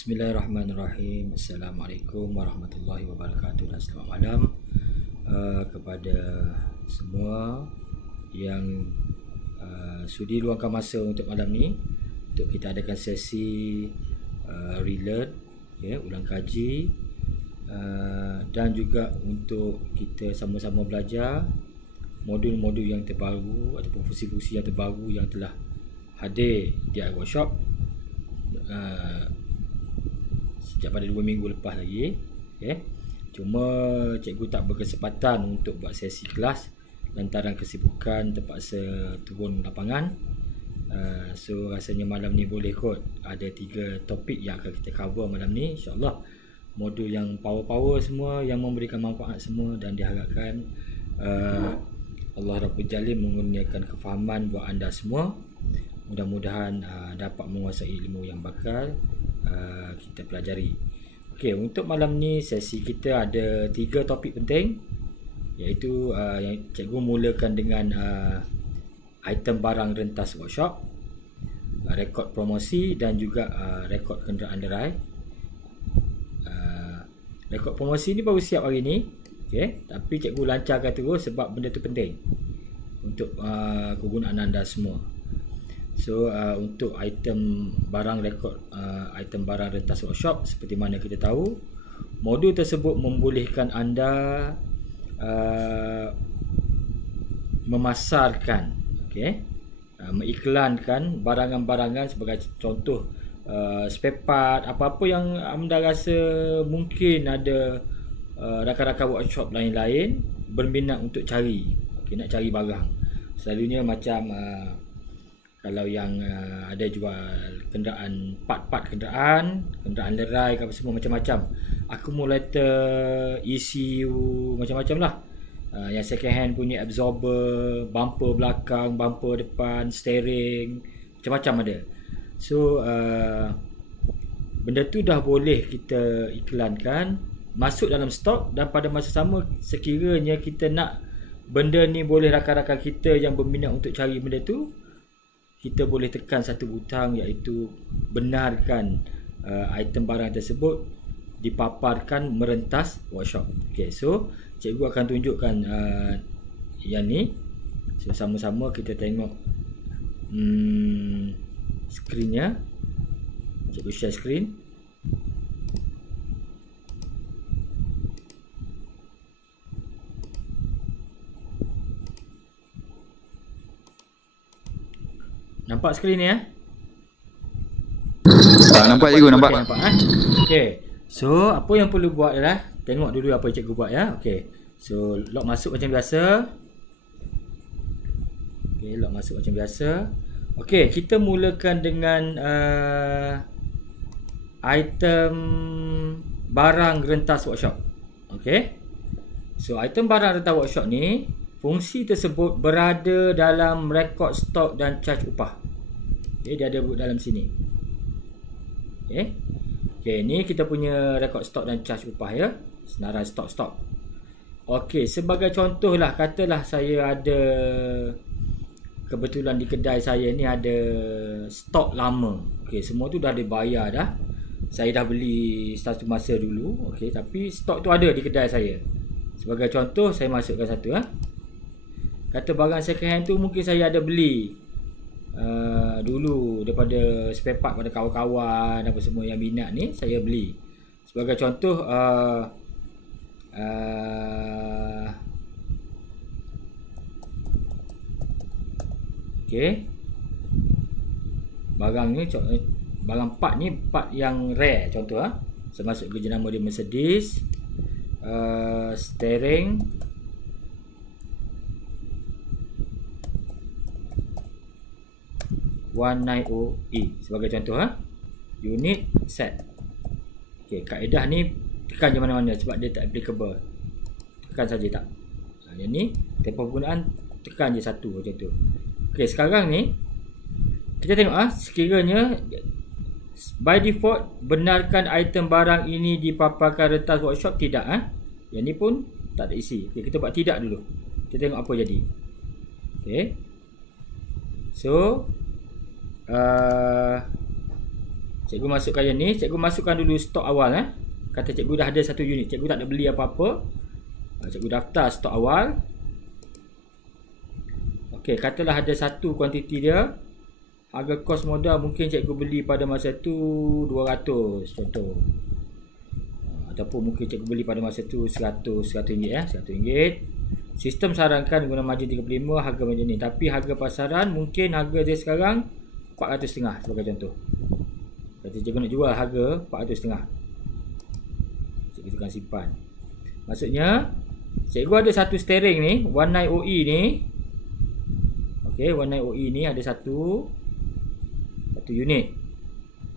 Bismillahirrahmanirrahim. Assalamualaikum warahmatullahi wabarakatuh dan selamat malam kepada semua yang sudi luangkan masa untuk malam ni untuk kita adakan sesi relearn, ulang kaji, dan juga untuk kita sama-sama belajar modul-modul yang terbaru ataupun fungsi-fungsi yang terbaru yang telah hadir di workshop sejak pada 2 minggu lepas lagi. Cuma cikgu tak berkesempatan untuk buat sesi kelas lantaran kesibukan terpaksa turun lapangan. So rasanya malam ni boleh kot ada 3 topik yang akan kita cover malam ni, insyaAllah modul yang power-power semua, yang memberikan manfaat semua, dan diharapkan Allah Rabbul Jalil mengurniakan kefahaman buat anda semua. Mudah-mudahan dapat menguasai ilmu yang bakal kita pelajari. Okey, untuk malam ni sesi kita ada 3 topik penting, iaitu yang cikgu mulakan dengan item barang rentas workshop, rekod promosi, dan juga rekod kenderaan lerai. Rekod promosi ni baru siap hari ni, tapi cikgu lancarkan terus sebab benda tu penting untuk kegunaan anda semua. So untuk item barang rekod, item barang rentas workshop, seperti mana kita tahu, modul tersebut membolehkan anda memasarkan, mengiklankan barangan-barangan, sebagai contoh spare part, apa-apa yang anda rasa mungkin ada rakan-rakan workshop lain-lain berminat untuk cari, nak cari barang. Selalunya macam kalau yang ada jual kenderaan, part-part kenderaan lerai ke apa semua, macam-macam, akumulator, ECU, macam-macam lah. Yang second hand punya absorber, bumper belakang, bumper depan, steering, macam-macam ada. So benda tu dah boleh kita iklankan, masuk dalam stok, dan pada masa sama sekiranya kita nak benda ni boleh rakan-rakan kita yang berminat untuk cari benda tu, kita boleh tekan satu butang, iaitu benarkan item barang tersebut dipaparkan merentas workshop. So cikgu akan tunjukkan yang ni. So sama-sama kita tengok skrinnya. Cikgu share skrin. Nampak skrin ni nampak cikgu, nampak. Nampak Okey. So apa yang perlu buat adalah tengok dulu apa yang cikgu buat ya. Okey. So lock masuk macam biasa. Lock masuk macam biasa. Okey, kita mulakan dengan item barang rentas workshop. Okey. So item barang rentas workshop ni, fungsi tersebut berada dalam rekod stok dan charge upah. Dia ada dalam sini. Ni kita punya rekod stok dan charge upah ya. Senarai stok. Okey, sebagai contoh lah, katalah saya ada, kebetulan di kedai saya ni ada stok lama. Semua tu dah dibayar dah. Saya dah beli satu masa dulu. Tapi stok tu ada di kedai saya. Sebagai contoh, saya masukkan satu kata barang second hand tu mungkin saya ada beli dulu daripada spare part pada kawan-kawan apa semua yang minat ni, saya beli. Sebagai contoh barang ni, barang part ni part yang rare, contoh saya masuk ke jenama dia Mercedes, steering 190E sebagai contoh unit set. Kaedah ni tekan je mana-mana sebab dia tak applicable, tekan saja tak. Yang ni tempoh penggunaan, tekan je satu macam tu. Sekarang ni kita tengok sekiranya by default benarkan item barang ini dipaparkan rentas workshop, tidak. Yang ni pun tak ada isi. Kita buat tidak dulu, kita tengok apa jadi. So Cikgu masukkan yang ni. Cikgu masukkan dulu stok awal. Kata cikgu dah ada 1 unit. Cikgu tak ada beli apa-apa. Cikgu daftar stok awal. Okey, katalah ada satu kuantiti dia. Harga kos modal mungkin cikgu beli pada masa tu 200 contoh. Ataupun mungkin cikgu beli pada masa tu 100 ringgit RM100. Sistem sarankan guna margin 35, harga macam ni. Tapi harga pasaran mungkin harga dia sekarang 400.5 sebagai contoh. Kata cikgu nak jual harga 400.5. Cikgu tekan simpan. Maksudnya cikgu ada satu steering ni, 19OE ni. Okey, 19OE ni ada satu unit.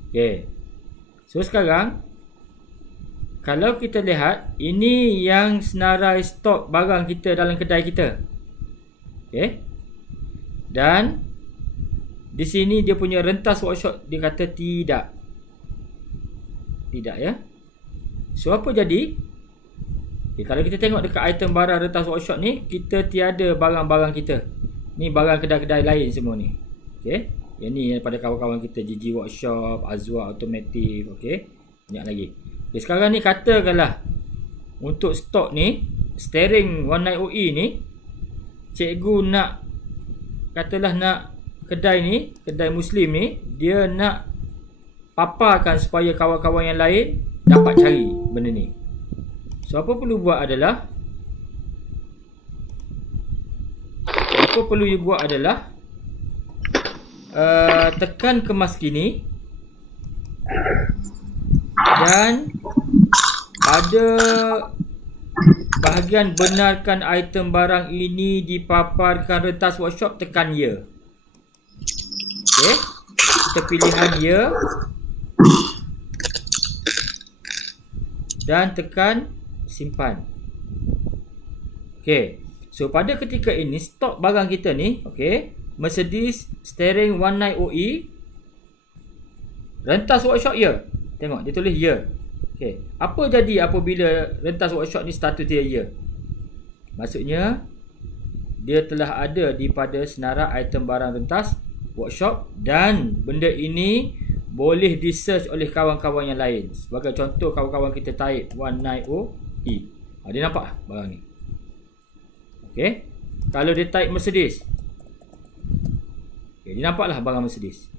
Okey. So sekarang kalau kita lihat, ini yang senarai stok barang kita dalam kedai kita. Okey. Dan di sini dia punya rentas workshop, dia kata tidak. Tidak ya. So apa jadi? Okay, kalau kita tengok dekat item barang rentas workshop ni, kita tiada barang-barang kita. Ni barang kedai-kedai lain semua ni. Okey. Yang ni daripada kawan-kawan kita, GG Workshop, Azwa Automotive, okey. Banyak lagi. Okay, sekarang ni katakanlah untuk stok ni, steering 19OE ni, cikgu nak, katalah nak kedai ni, kedai Muslim ni, dia nak paparkan supaya kawan-kawan yang lain dapat cari benda ni. So apa perlu buat adalah, tekan kemas kini dan pada bahagian benarkan item barang ini dipaparkan rentas workshop, tekan ya. Okey, kita pilihan ya dan tekan simpan. Okey, so pada ketika ini stok barang kita ni, okey, Mercedes steering 19OE, rentas workshop ya. Tengok dia tulis ya. Okey, apa jadi apabila rentas workshop ni status dia ya? Maksudnya dia telah ada di pada senarai item barang rentas workshop dan benda ini boleh di search oleh kawan-kawan yang lain. Sebagai contoh, kawan-kawan kita type 19OE. Dia nampak barang ni. Okey, kalau dia type Mercedes, okay, dia nampaklah barang Mercedes.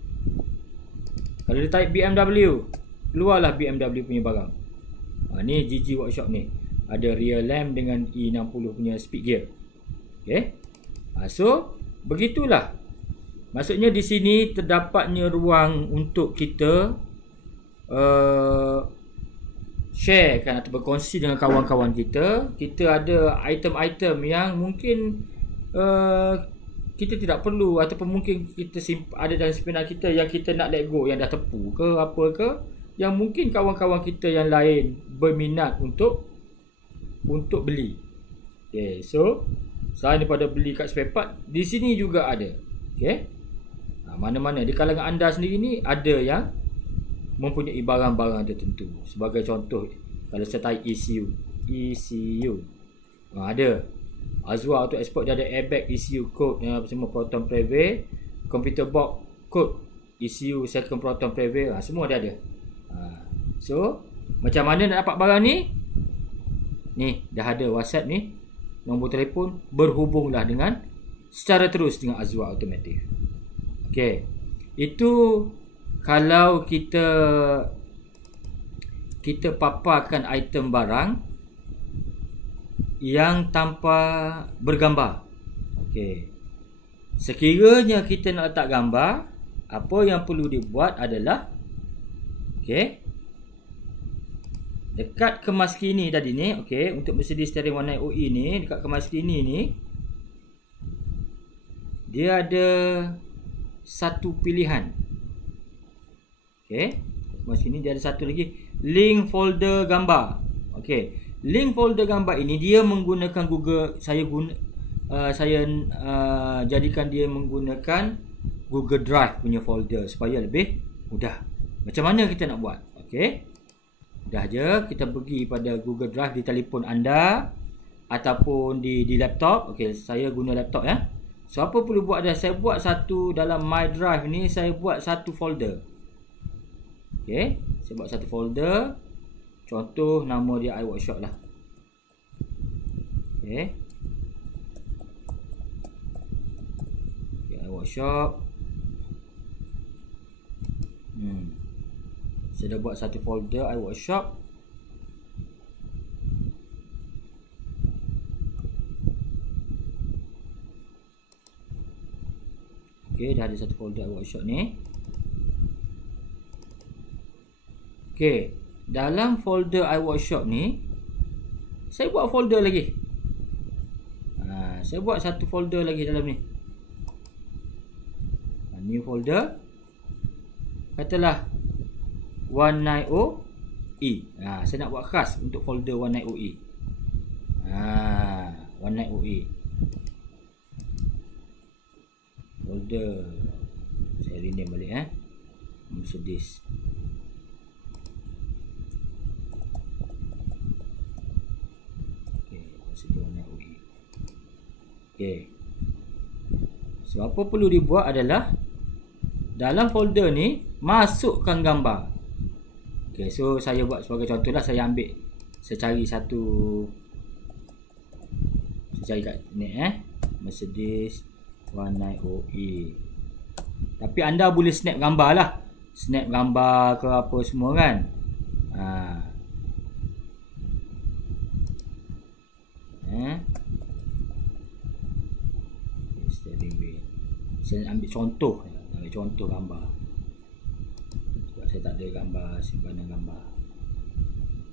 Kalau dia type BMW, keluarlah BMW punya barang. Ni GG Workshop ni. Ada rear lamp dengan E60 punya speed gear. Okay. So, begitulah. Maksudnya di sini terdapatnya ruang untuk kita sharekan atau berkongsi dengan kawan-kawan kita. Kita ada item-item yang mungkin kita tidak perlu, ataupun mungkin kita ada dalam simpenan kita yang kita nak let go, yang dah tepu ke apa ke, yang mungkin kawan-kawan kita yang lain berminat untuk beli. Okay, so selain daripada beli kat spare part, di sini juga ada. Okay, mana-mana di kalangan anda sendiri ni ada yang mempunyai barang-barang tertentu. Sebagai contoh, kalau saya type ECU, ada Azwa Auto Export, dia ada airbag ECU code, semua Proton Preve, computer box code ECU second Proton Preve, semua dia ada. So macam mana nak dapat barang ni? Ni dah ada WhatsApp ni, nombor telefon, berhubunglah dengan secara terus dengan Azwa Automotive. Okey, itu kalau kita paparkan item barang yang tanpa bergambar. Okey, sekiranya kita nak letak gambar, apa yang perlu dibuat adalah, okey, dekat kemas kini tadi ni, okey, untuk Mercedes steering 19OE ni, dekat kemas kini ni, dia ada satu pilihan. Okey, kemas kini dia ada satu lagi, link folder gambar. Okey, link folder gambar ini dia menggunakan Google. Saya jadikan dia menggunakan Google Drive punya folder supaya lebih mudah. Macam mana kita nak buat? Okey, dah je, kita pergi pada Google Drive di telefon anda ataupun di laptop. Okey, saya guna laptop ya. So apa perlu buat dah? Saya buat satu dalam My Drive ni, saya buat satu folder. Okey, saya buat satu folder. Contoh nama dia iWorkshop lah. Okey. Okay, iWorkshop. Saya dah buat satu folder iWorkshop. Okey, dah ada satu folder iWorkshop ni. Okey, dalam folder iWorkshop ni saya buat folder lagi. Saya buat satu folder lagi dalam ni. New folder. Katalah 190E. Saya nak buat khas untuk folder 190E. 190E. Folder. Saya rename balik Mercedes. Okey. So apa perlu dibuat adalah dalam folder ni masukkan gambar. Okey, so saya buat sebagai contoh lah, saya cari satu, saya cari kat ni Mercedes 190E. Tapi anda boleh snap gambar lah. Snap gambar ke apa semua kan. Saya ambil contoh gambar. Sebab saya tak ada gambar, simpanan gambar.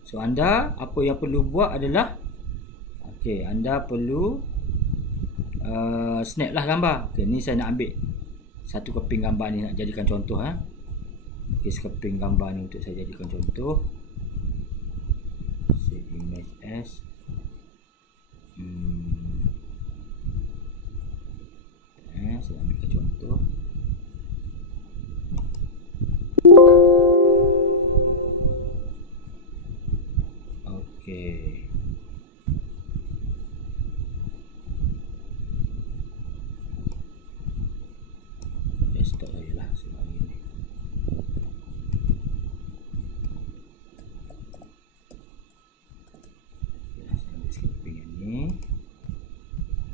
So anda apa yang perlu buat adalah anda perlu snap lah gambar. Ni saya nak ambil satu keping gambar ni nak jadikan contoh. Sekeping gambar ni untuk saya jadikan contoh. Save image as. Saya ambil contoh. Okey. Desktop saya lah sebab ni. Saya ambil skipping ni.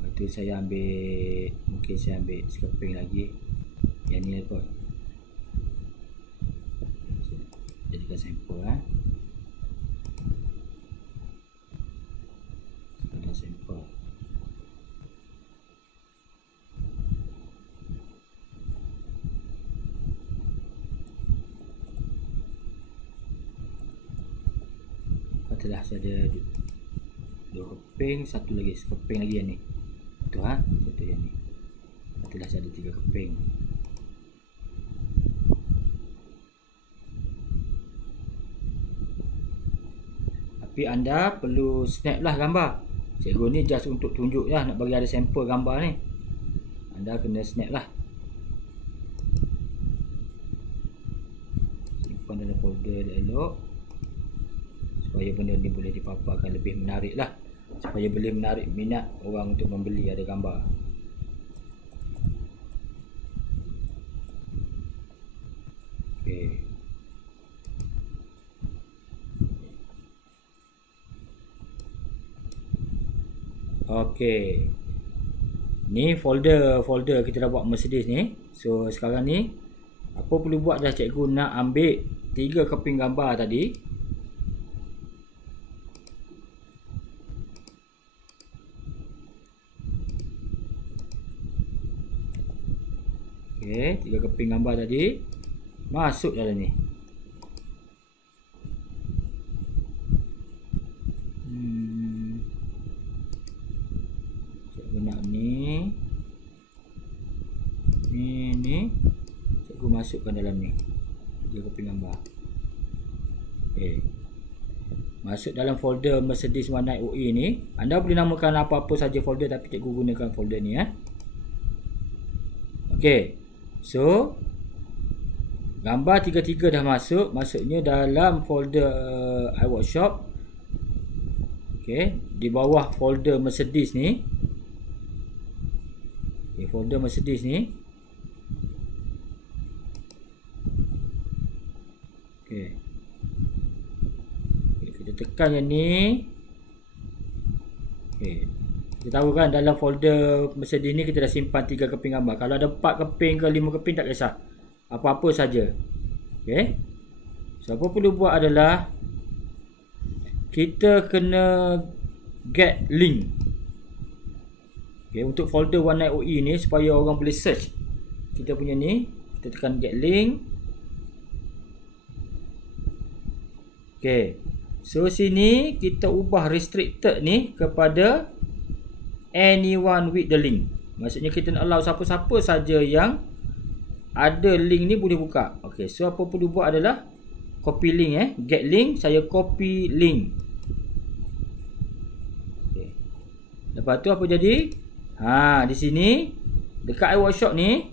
Lepas tu saya ambil, mungkin saya ambil skipping lagi. Yang ni kot. Jadikan sampel Ada sampel. Katalah saya ada 2 keping, satu lagi sekeping lagi yang ni. Tu contoh yang ni. Katalah saya ada 3 keping. Tapi anda perlu snap lah gambar. Cikgu ni just untuk tunjuk lah, nak bagi ada sampel gambar ni. Anda kena snap lah. Simpan dalam folder elok. Supaya benda ni boleh dipaparkan lebih menarik lah. Supaya boleh menarik minat orang untuk membeli ada gambar. Okey. Okey. Ni folder kita dah buat Mercedes ni. So sekarang ni apa perlu buat dah, cikgu nak ambil 3 keping gambar tadi. Okey, 3 keping gambar tadi masuk dalam ni. Cikgu nak ni cikgu masukkan dalam ni 3 keping gambar. Okey, masuk dalam folder Mercedes 190E ni. Anda boleh namakan apa-apa saja folder, tapi cikgu gunakan folder ni Okey, so gambar 3 dah masuk. Maksudnya dalam folder iWorkshop. Okey, di bawah folder Mercedes ni. Folder Mercedes ni. Okey. Kita tekan yang ni. Okey. Kita tahu kan dalam folder Mercedes ni kita dah simpan 3 keping gambar. Kalau ada 4 keping ke 5 keping tak kisah. Apa-apa saja. Okey. So apa perlu buat adalah kita kena get link. Okey, untuk folder One Night OE ni supaya orang boleh search kita punya ni, kita tekan get link. Okey. So sini kita ubah restricted ni kepada anyone with the link. Maksudnya kita nak allow siapa-siapa saja yang ada link ni boleh buka. Okey, so apa perlu buat adalah copy link get link, saya copy link. Okey. Lepas tu apa jadi? Di sini dekat iWorkshop ni,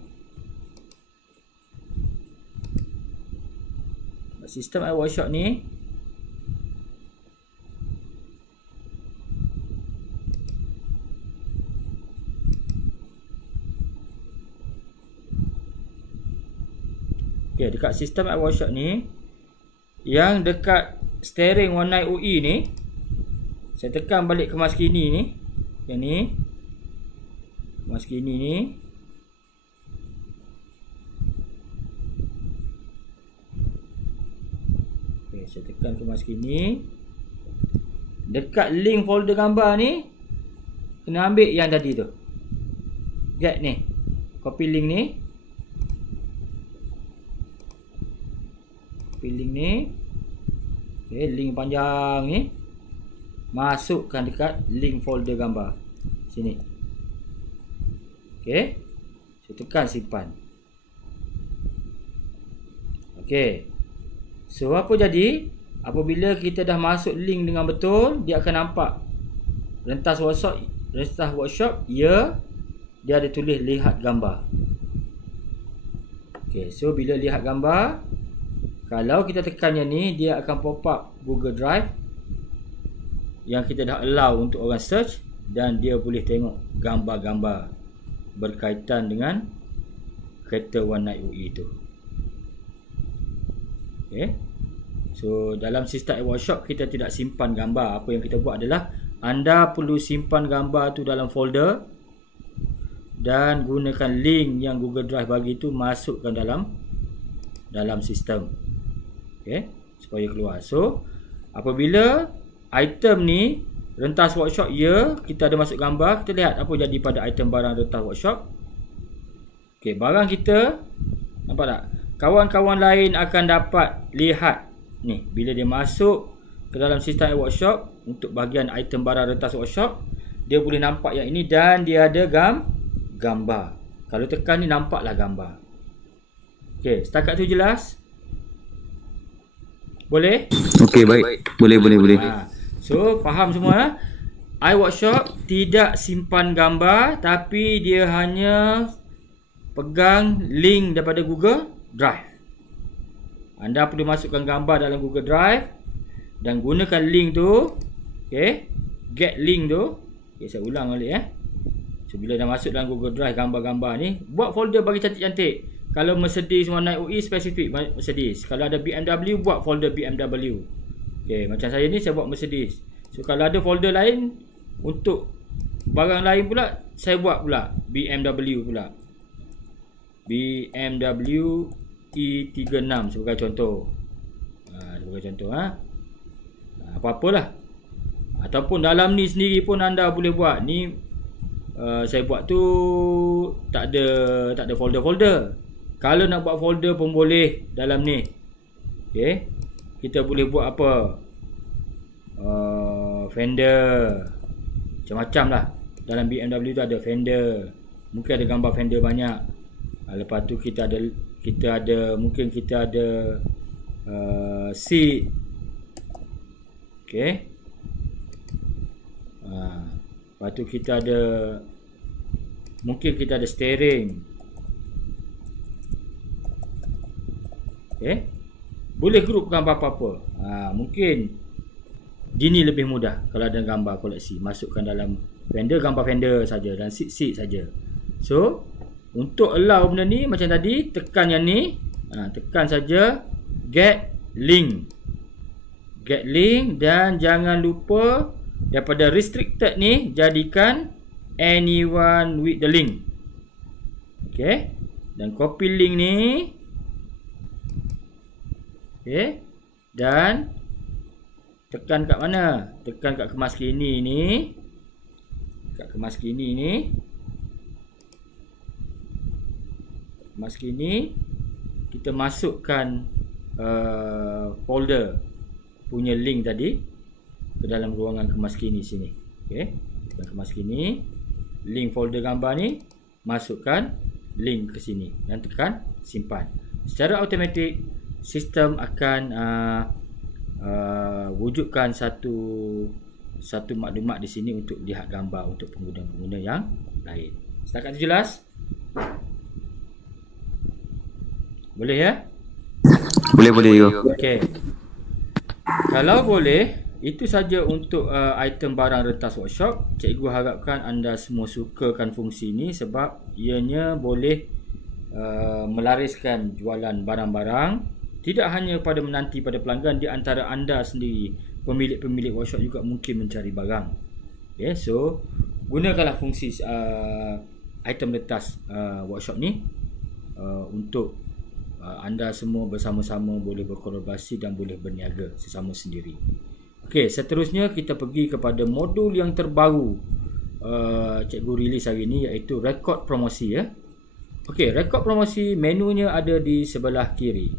sistem iWorkshop ni dekat sistem iWorkshop ni, yang dekat steering One Night OE ni, saya tekan balik ke mask kini ni, yang ni, mask kini ni. Okay, saya tekan ke mask kini. Dekat link folder gambar ni, kena ambil yang tadi tu, get ni, copy link ni. Link ni, okay, link panjang ni masukkan dekat link folder gambar sini. Okey, saya tekan simpan. Okey, so apa jadi apabila kita dah masuk link dengan betul, dia akan nampak rentas workshop ya, dia ada tulis lihat gambar. Okey, so bila lihat gambar, kalau kita tekan yang ni, dia akan pop up Google Drive yang kita dah allow untuk orang search, dan dia boleh tengok gambar-gambar berkaitan dengan kereta One Night OE tu. Okay. So dalam sistem iWorkshop kita tidak simpan gambar. Apa yang kita buat adalah anda perlu simpan gambar tu dalam folder dan gunakan link yang Google Drive bagi tu, masukkan dalam sistem. Okay, supaya keluar. So apabila item ni rentas workshop ya, kita ada masuk gambar, kita lihat apa jadi pada item barang rentas workshop. Okay, barang kita nampak tak? Kawan-kawan lain akan dapat lihat ni bila dia masuk ke dalam sistem workshop. Untuk bahagian item barang rentas workshop, dia boleh nampak yang ini dan dia ada gambar. Kalau tekan ni nampaklah gambar. Okay, setakat tu jelas? Boleh? Okey, baik. Boleh. So faham semua? iWorkshop tidak simpan gambar, tapi dia hanya pegang link daripada Google Drive. Anda perlu masukkan gambar dalam Google Drive dan gunakan link tu. Okey, get link tu. Okey, saya ulang balik So bila dah masuk dalam Google Drive gambar-gambar ni, buat folder bagi cantik-cantik. Kalau Mercedes One Night OE spesifik Mercedes. Kalau ada BMW, buat folder BMW. Okey, macam saya ni saya buat Mercedes. So kalau ada folder lain untuk barang lain pula, saya buat pula BMW pula. BMW E36 sebagai contoh. Apa-apalah. Ataupun dalam ni sendiri pun anda boleh buat. Ni saya buat tu tak ada folder-folder. Kalau nak buat folder pun boleh dalam ni. Okey. Kita boleh buat apa? Fender. Macam-macam lah. Dalam BMW tu ada fender. Mungkin ada gambar fender banyak. Lepas tu kita ada mungkin kita ada seat. Okey. Lepas tu kita ada, mungkin kita ada steering. Okay. Boleh grupkan apa-apa. Mungkin gini lebih mudah kalau ada gambar koleksi. Masukkan dalam fender, gambar fender saja dan seat saja. So untuk allow benda ni macam tadi, tekan yang ni, tekan saja get link. Get link, dan jangan lupa daripada restricted ni jadikan anyone with the link. Okay, dan copy link ni. Okay, dan tekan kat mana? Tekan kat kemas kini ni. Kat kemas kini ni. Kemas kini kita masukkan folder punya link tadi ke dalam ruangan kemas kini sini. Okey, dan kemas kini link folder gambar ni, masukkan link ke sini dan tekan simpan. Secara automatik sistem akan wujudkan satu maklumat di sini untuk lihat gambar untuk pengguna-pengguna yang lain. Setakat itu jelas? Boleh ya? Boleh you. Okey. Kalau boleh, itu saja untuk item barang retas workshop. Cikgu harapkan anda semua sukakan fungsi ini sebab ianya boleh melariskan jualan barang-barang, tidak hanya pada menanti pada pelanggan, di antara anda sendiri, pemilik-pemilik workshop juga mungkin mencari barang. Okay, so gunakanlah fungsi item retas workshop ni untuk anda semua bersama-sama boleh berkolaborasi dan boleh berniaga sesama sendiri. Okey, seterusnya kita pergi kepada modul yang terbaru cikgu rilis hari ini, iaitu rekod promosi ya. Okey, rekod promosi, menunya ada di sebelah kiri.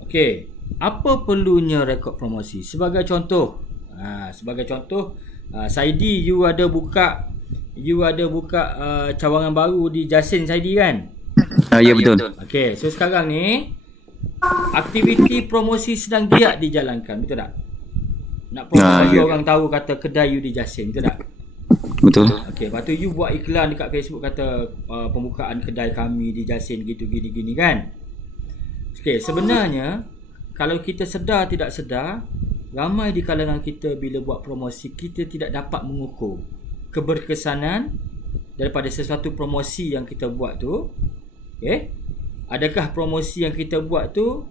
Okey, apa perlunya rekod promosi? Sebagai contoh, Saidi, you ada buka cawangan baru di Jasin Saidi kan? Ya betul. Okey, so sekarang ni aktiviti promosi sedang giat dijalankan, betul tak? Nak promosi orang tahu kata kedai you di Jasin, betul tak? Betul. Okey, lepas tu you buat iklan dekat Facebook kata pembukaan kedai kami di Jasin gitu gini kan? Okey, sebenarnya kalau kita sedar tidak sedar, ramai di kalangan kita bila buat promosi, kita tidak dapat mengukur keberkesanan daripada sesuatu promosi yang kita buat tu. Okey, adakah promosi yang kita buat tu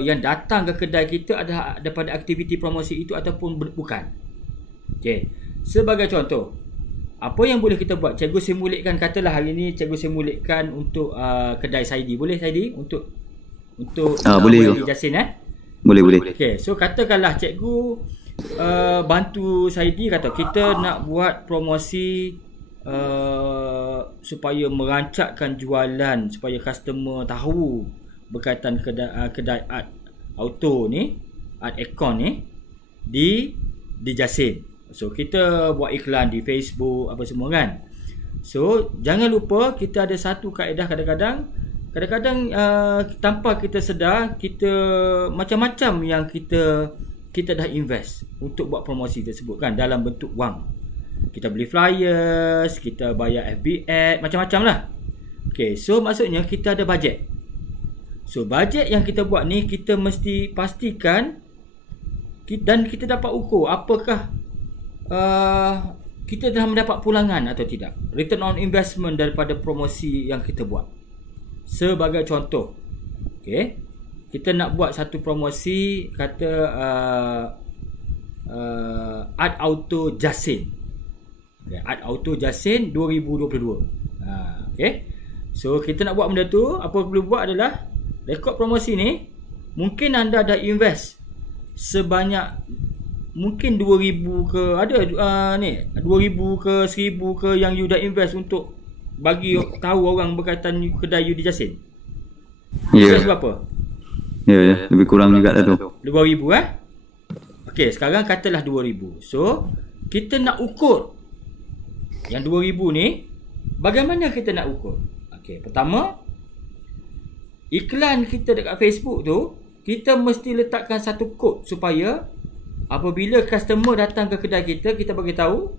yang datang ke kedai kita adalah daripada aktiviti promosi itu ataupun bukan. Okey, sebagai contoh, apa yang boleh kita buat? Cikgu simulitkan, katalah hari ni cikgu simulitkan untuk kedai Saidi. Boleh Saidi? Untuk boleh di Jasin Boleh. Okey, so katakanlah cikgu bantu Saidi, kata kita nak buat promosi supaya merancakkan jualan, supaya customer tahu berkaitan kedai art auto ni, art aircon ni di Jasin. So kita buat iklan di Facebook apa semua kan. So jangan lupa kita ada satu kaedah, kadang-kadang tanpa kita sedar, kita macam-macam yang kita dah invest untuk buat promosi tersebut kan, dalam bentuk wang. Kita beli flyers, kita bayar FB ad, macam-macam lah. Okay, so maksudnya kita ada bajet. So bajet yang kita buat ni, kita mesti pastikan dan kita dapat ukur apakah kita dah mendapat pulangan atau tidak, return on investment daripada promosi yang kita buat. Sebagai contoh, okay, kita nak buat satu promosi, kata Art Auto Jasin. Okay, Art Auto Jasin 2022. Okay, so kita nak buat benda tu, apa perlu buat adalah rekod promosi ni, mungkin anda dah invest sebanyak mungkin 2,000 ke, ada ni 2,000 ke 1,000 ke yang you dah invest untuk bagi tahu orang berkaitan kedai you di Jasin. Ya. Berapa? Ya, lebih kurang juga dah tu. 2,000 Okey, sekarang katalah 2,000. So, kita nak ukur yang 2,000 ni, bagaimana kita nak ukur? Okey, pertama, iklan kita dekat Facebook tu, kita mesti letakkan satu kod supaya apabila customer datang ke kedai kita, kita bagi tahu,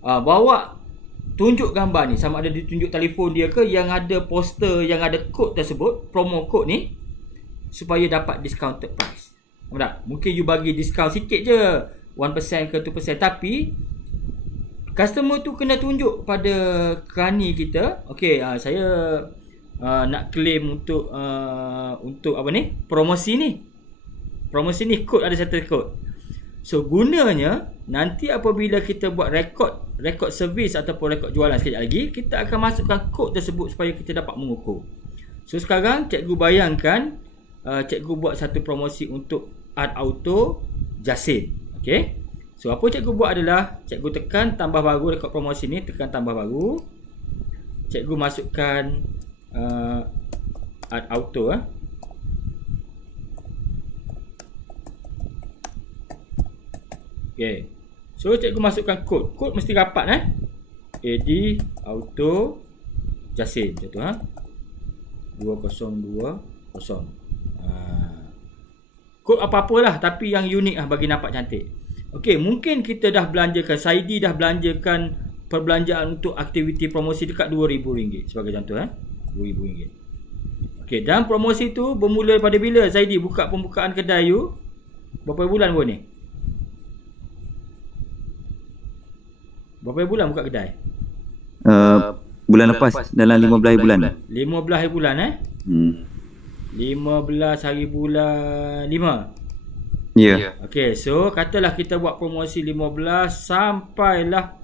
bawa tunjuk gambar ni, sama ada ditunjuk telefon dia ke, yang ada poster yang ada kod tersebut, promo kod ni, supaya dapat discounted price. Nampak tak? Mungkin you bagi diskaun sikit je, 1% ke 2%, tapi customer tu kena tunjuk pada krani kita, okey, saya nak claim untuk apa ni? Promosi ni. Promosi ni kod, ada satu kod. So gunanya nanti apabila kita buat rekod servis ataupun rekod jualan sekejap lagi, kita akan masukkan kod tersebut supaya kita dapat mengukur. So sekarang cikgu bayangkan cikgu buat satu promosi untuk Art Auto Jasin. Okey. So apa cikgu buat adalah cikgu tekan tambah baru rekod promosi ni, tekan tambah baru. Cikgu masukkan Art Auto Okay. So cikgu masukkan kod. Kod mesti rapat AD Auto Jasin. Contoh 2020. Kod apa-apalah tapi yang unik bagi nampak cantik. Okey, mungkin kita dah belanjakan, Saidi dah belanjakan perbelanjaan untuk aktiviti promosi dekat RM2,000 sebagai contoh RM2,000. Okey, dan promosi tu bermula pada bila Saidi buka pembukaan kedai you? Berapa bulan pun ni? Berapa bulan buka kedai? Bulan lepas, dalam 15 hari bulan. 15 hari bulan 15 hari bulan 5. Ya. Okey, so katalah kita buat promosi 15 sampailah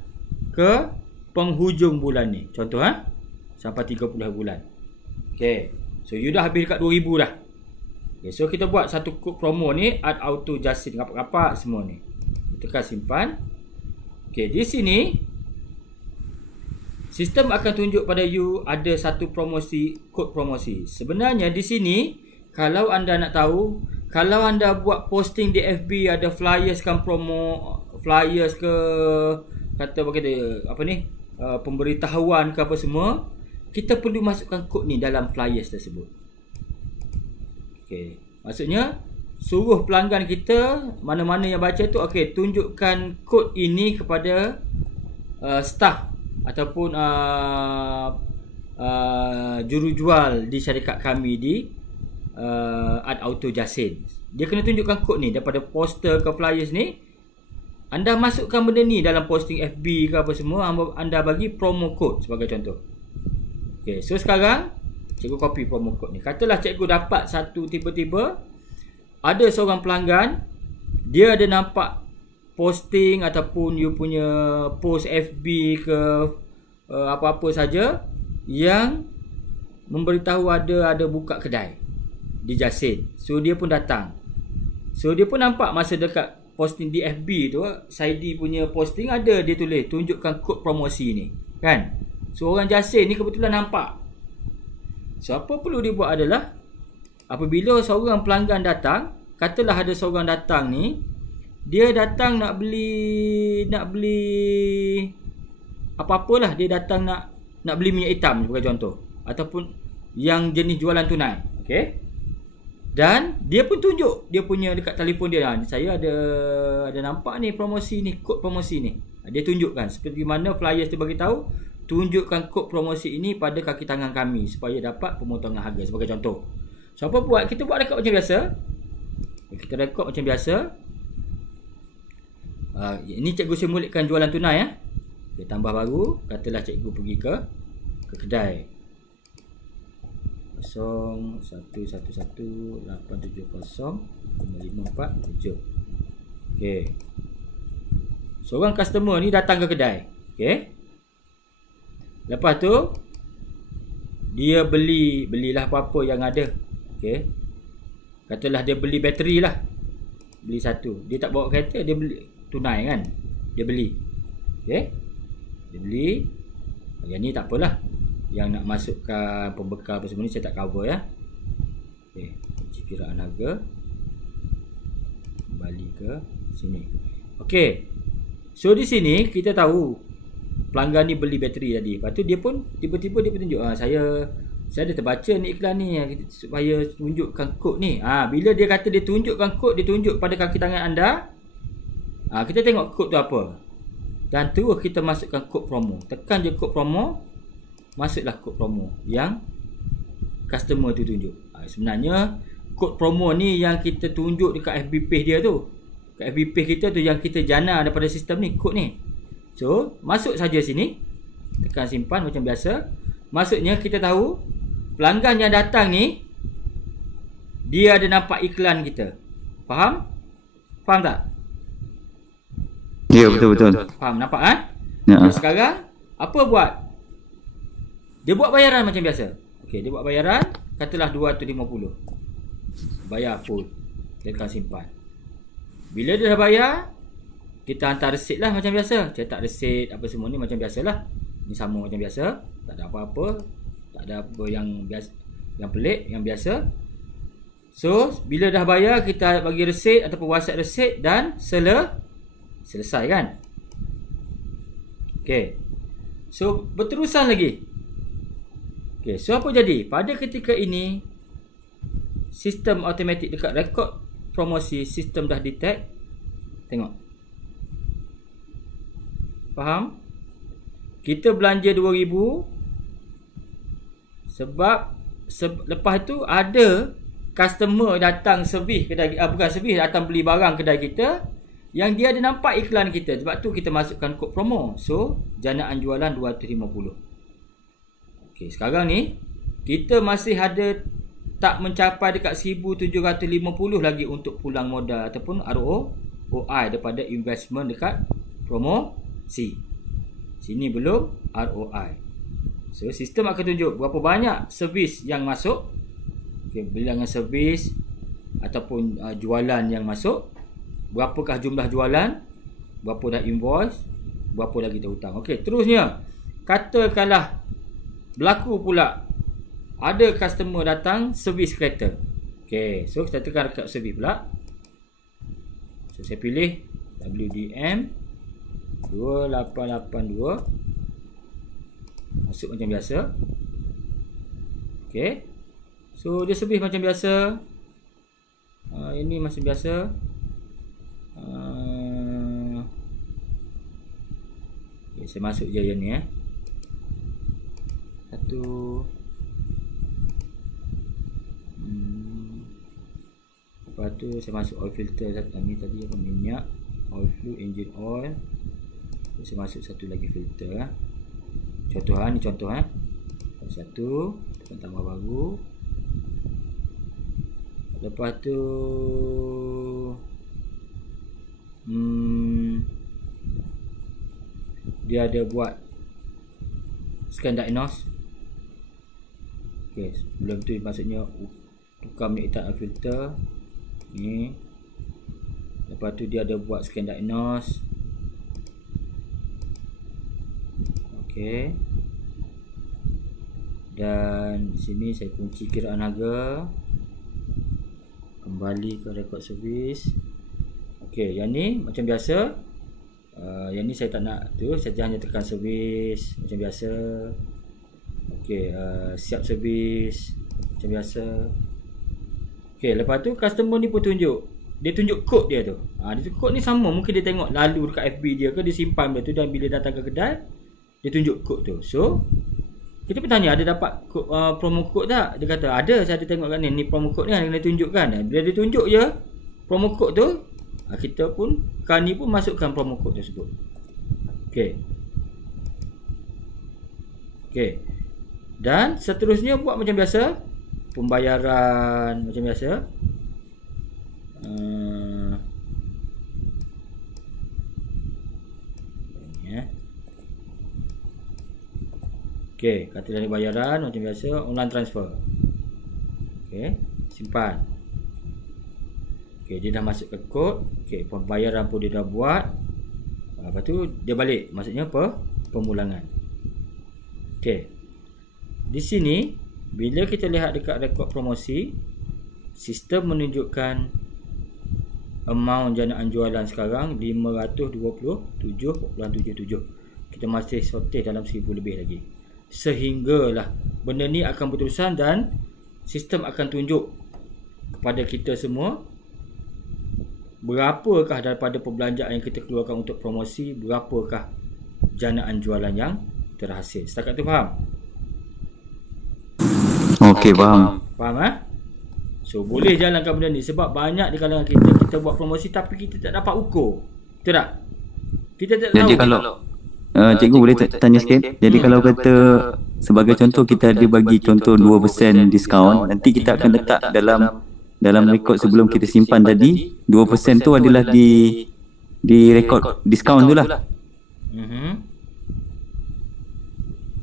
ke penghujung bulan ni. Contoh sampai 30 hari bulan. Okey. So you dah habis dekat 2000 dah. Okay, so kita buat satu kod promo ni, Art Auto Jasin, rapat-rapat semua ni. Tekan simpan. Okey, di sini sistem akan tunjuk pada you ada satu promosi, kod promosi. Sebenarnya di sini kalau anda nak tahu, kalau anda buat posting di FB ada flyers kan, promo flyers ke, kata apa ni, pemberitahuan ke apa semua, kita perlu masukkan kod ni dalam flyers tersebut. Okey, maksudnya suruh pelanggan kita mana-mana yang baca tu, okey, tunjukkan kod ini kepada staff ataupun jurujual di syarikat kami di Art Auto Jasin. Dia kena tunjukkan kod ni daripada poster ke flyers ni. Anda masukkan benda ni dalam posting FB ke apa semua, anda bagi promo code sebagai contoh. Okey, so sekarang cikgu copy promo code ni. Katalah cikgu dapat satu, tiba-tiba ada seorang pelanggan, dia ada nampak posting ataupun you punya post FB ke apa-apa saja yang memberitahu ada buka kedai di Jasin. So dia pun datang. So dia pun nampak masa dekat posting di FB tu, Saidi punya posting ada dia tulis tunjukkan kod promosi ni, kan? So orang Jasin ni kebetulan nampak. So apa perlu dia buat adalah apabila seorang pelanggan datang, katalah ada seorang datang ni, dia datang nak beli apa-apalah, dia datang nak beli minyak hitam sebagai contoh, ataupun yang jenis jualan tunai. Okey. Dan dia pun tunjuk dia punya dekat telefon dia, saya ada nampak ni promosi ni, kod promosi ni. Dia tunjukkan seperti mana flyers tu bagi tahu, tunjukkan kod promosi ini pada kaki tangan kami supaya dapat pemotongan harga sebagai contoh. So apa buat? Kita buat rekod macam biasa. Kita rekod macam biasa. Ini cikgu simulkan jualan tunai Okay, tambah baru, katalah cikgu pergi ke kedai 0111870554. Okey. Seorang customer ni datang ke kedai. Okey. Lepas tu dia belilah apa-apa yang ada. Okey. Katalah dia beli bateri lah. Beli satu. Dia tak bawa kereta, dia beli tunai kan. Dia beli. Okey. Dia beli. Yang ni tak apalah. Yang nak masukkan pembekal apa semua ni saya tak cover Okey, kiraan harga. Kembali ke sini. Okey. So di sini kita tahu pelanggan ni beli bateri tadi. Lepas tu dia pun tiba-tiba dia tunjuk, saya ada terbaca ni iklan ni supaya tunjukkan kod ni. Bila dia kata dia tunjukkan kod, dia tunjuk pada kaki tangan anda. Kita tengok kod tu apa. Dan terus kita masukkan kod promo. Tekan je kod promo. Masuklah kod promo yang customer tu tunjuk. Sebenarnya kod promo ni yang kita tunjuk dekat FB page dia tu. Kat FB page kita tu yang kita jana daripada sistem ni, kod ni. So masuk saja sini. Tekan simpan macam biasa. Maksudnya kita tahu pelanggan yang datang ni, dia ada nampak iklan kita. Faham? Faham tak? Ya, betul. Faham, nampak kan? Ya. Okay, sekarang apa buat? Dia buat bayaran macam biasa. Okey, dia buat bayaran, katalah 250. Bayar full. Dia akan simpan. Bila dia dah bayar, kita hantar resit lah macam biasa. Cetak resit apa semua ni macam biasalah. Ni sama macam biasa, tak ada apa-apa, tak ada apa yang biasa, yang pelik, yang biasa. So, bila dah bayar, kita bagi resit ataupun WhatsApp resit dan selesai kan? Okey. So, berterusan lagi. Okey, so apa jadi? Pada ketika ini, sistem automatik dekat rekod promosi, sistem dah detect. Tengok. Faham? Kita belanja 2,000 sebab lepas tu ada customer datang servis kedai, bukan servis, datang beli barang kedai kita yang dia ada nampak iklan kita. Sebab tu kita masukkan kod promo. So, janaan jualan 250. Okey, sekarang ni kita masih ada tak mencapai dekat 1,750 lagi untuk pulang modal ataupun ROI daripada investment dekat promosi. Sini belum ROI. So, sistem akan tunjuk berapa banyak servis yang masuk. Okay, bilangan servis ataupun jualan yang masuk. Berapakah jumlah jualan. Berapa dah invoice. Berapa lagi terhutang. Okey, terusnya. Katakanlah berlaku pula ada customer datang servis kereta. Okey, so kita tekan rekod servis pula. So, saya pilih WDM 2882. Masuk macam biasa. Okey. So, dia servis macam biasa. Ini macam biasa. Okay, saya masuk je yang ni. Satu. Lepas tu saya masuk oil filter. Ni tadi apa, minyak, oil fluid, engine oil. Saya masuk satu lagi filter. Contoh ni contoh satu, tekan tambah baru. Lepas tu dia ada buat scan diagnose. Okey, sebelum tu maksudnya tukar minyak hitam filter ni. Lepas tu dia ada buat scan diagnose. Okey. Dan sini saya kunci kiraan harga. Kembali ke rekod servis. Okey, yang ni macam biasa. Yang ni saya tak nak tu, saya hanya tekan servis macam biasa. Okey, siap servis macam biasa. Okey, lepas tu customer ni pun tunjuk. Dia tunjuk kod dia tu. Dia kod ni sama, mungkin dia tengok lalu dekat FB dia ke, dia simpan benda tu dan bila datang ke kedai dia tunjuk kod tu. So, kita pun tanya ada dapat kod, promo kod tak? Dia kata ada, saya ada tengok kat ni. Ni promo kod ni kena tunjukkan. Bila dia tunjuk je promo kod tu, kita pun kali ni pun masukkan promo kod tersebut. Okey. Okey. Dan seterusnya buat macam biasa. Pembayaran macam biasa. Okey, kata dari bayaran macam biasa, online transfer. Okey, simpan. Okey, dia dah masuk ke kod. Okey, pembayaran pun dia dah buat. Lepas tu dia balik, maksudnya apa? Pemulangan. Okey. Di sini bila kita lihat dekat rekod promosi, sistem menunjukkan amount janaan jualan sekarang 527.77. Kita masih sortir dalam 1,000 lebih lagi. Sehinggalah benda ni akan berterusan dan sistem akan tunjuk kepada kita semua berapakah daripada perbelanjaan yang kita keluarkan untuk promosi, berapakah janaan jualan yang terhasil. Setakat tu faham? Okey, faham. Faham So boleh jalankan benda ni sebab banyak di kalangan kita buat promosi tapi kita tak dapat ukur. Betul tak? Kita tak tahu. Jadi kalau cikgu boleh tanya sikit. Jadi kalau kata sebagai contoh kita ada bagi contoh 2% diskaun, nanti kita akan letak dalam rekod sebelum kita simpan tadi 2% tu adalah di rekod diskaun tu lah.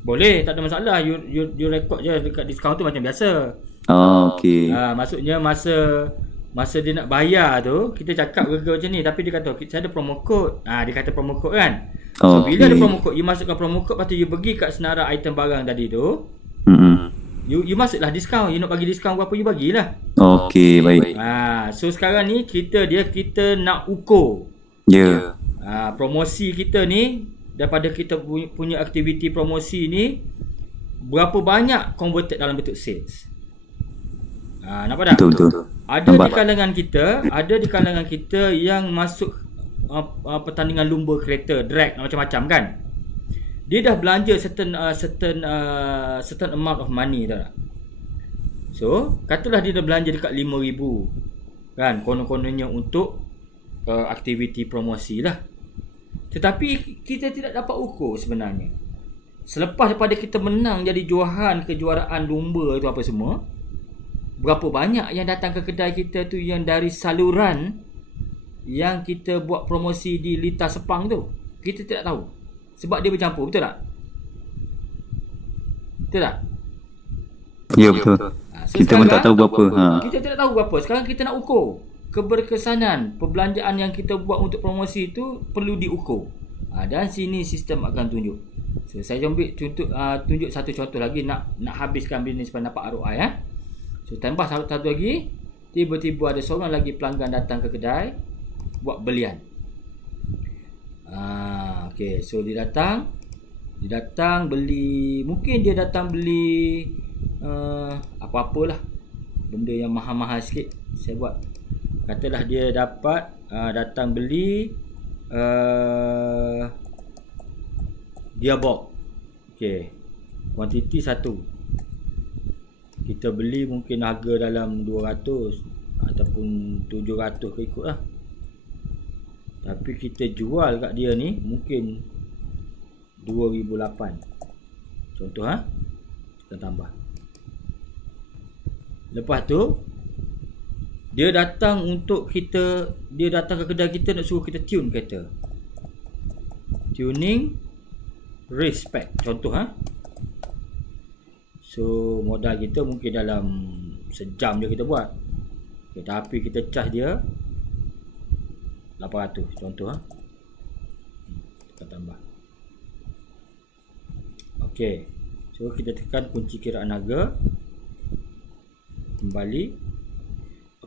Boleh, tak ada masalah. You record je dekat diskaun tu macam biasa. Okey. Maksudnya masa dia nak bayar tu, kita cakap macam ni, tapi dia kata saya ada promo code. Dia kata promo code kan. So bila ada promo code, you masukkan promo code, lepas tu you pergi kat senarai item barang tadi tu. You masuklah diskaun. You nak bagi diskaun berapa, you bagilah. Okey, baik. So sekarang ni kita nak ukur. Ya. Promosi kita ni, daripada kita punya aktiviti promosi ni, berapa banyak converted dalam bentuk sales. Nampak tak? Betul. Ada di kalangan kita yang masuk pertandingan lumba kereta, drag macam-macam kan. Dia dah belanja certain amount of money, tahu tak? So, katalah dia dah belanja dekat 5,000 kan, konon-kononnya untuk aktiviti promosi lah. Tetapi kita tidak dapat ukur sebenarnya. Selepas daripada kita menang jadi juahan kejuaraan lumba tu apa semua, berapa banyak yang datang ke kedai kita tu yang dari saluran yang kita buat promosi di Lita Sepang tu. Kita tidak tahu. Sebab dia bercampur, betul tak? Betul tak? Ya, betul. So kita pun tak tahu berapa. Kita tidak tahu berapa. Sekarang kita nak ukur keberkesanan perbelanjaan yang kita buat untuk promosi itu perlu diukur. Dan sini sistem akan tunjuk. So, saya tunjuk satu contoh lagi nak habiskan bisnes pada dapat ROI. So tambah satu lagi, tiba-tiba ada seorang lagi pelanggan datang ke kedai buat belian. Okey, so dia datang beli, mungkin dia datang beli apa-apalah, benda yang mahal-mahal sikit. Saya buat, katalah dia datang beli gearbox. Okey, kuantiti 1. Kita beli mungkin harga dalam 200 ataupun 700 ke ikut lah. Tapi kita jual kat dia ni mungkin 2,008. Contoh kita tambah. Lepas tu dia datang ke kedai kita nak suruh kita tune kereta. Tuning respect contoh. So modal kita mungkin dalam sejam je kita buat. Okay, tapi kita charge dia 800 contoh. Kita tambah. Okey. So kita tekan kunci kiraan harga. Kembali.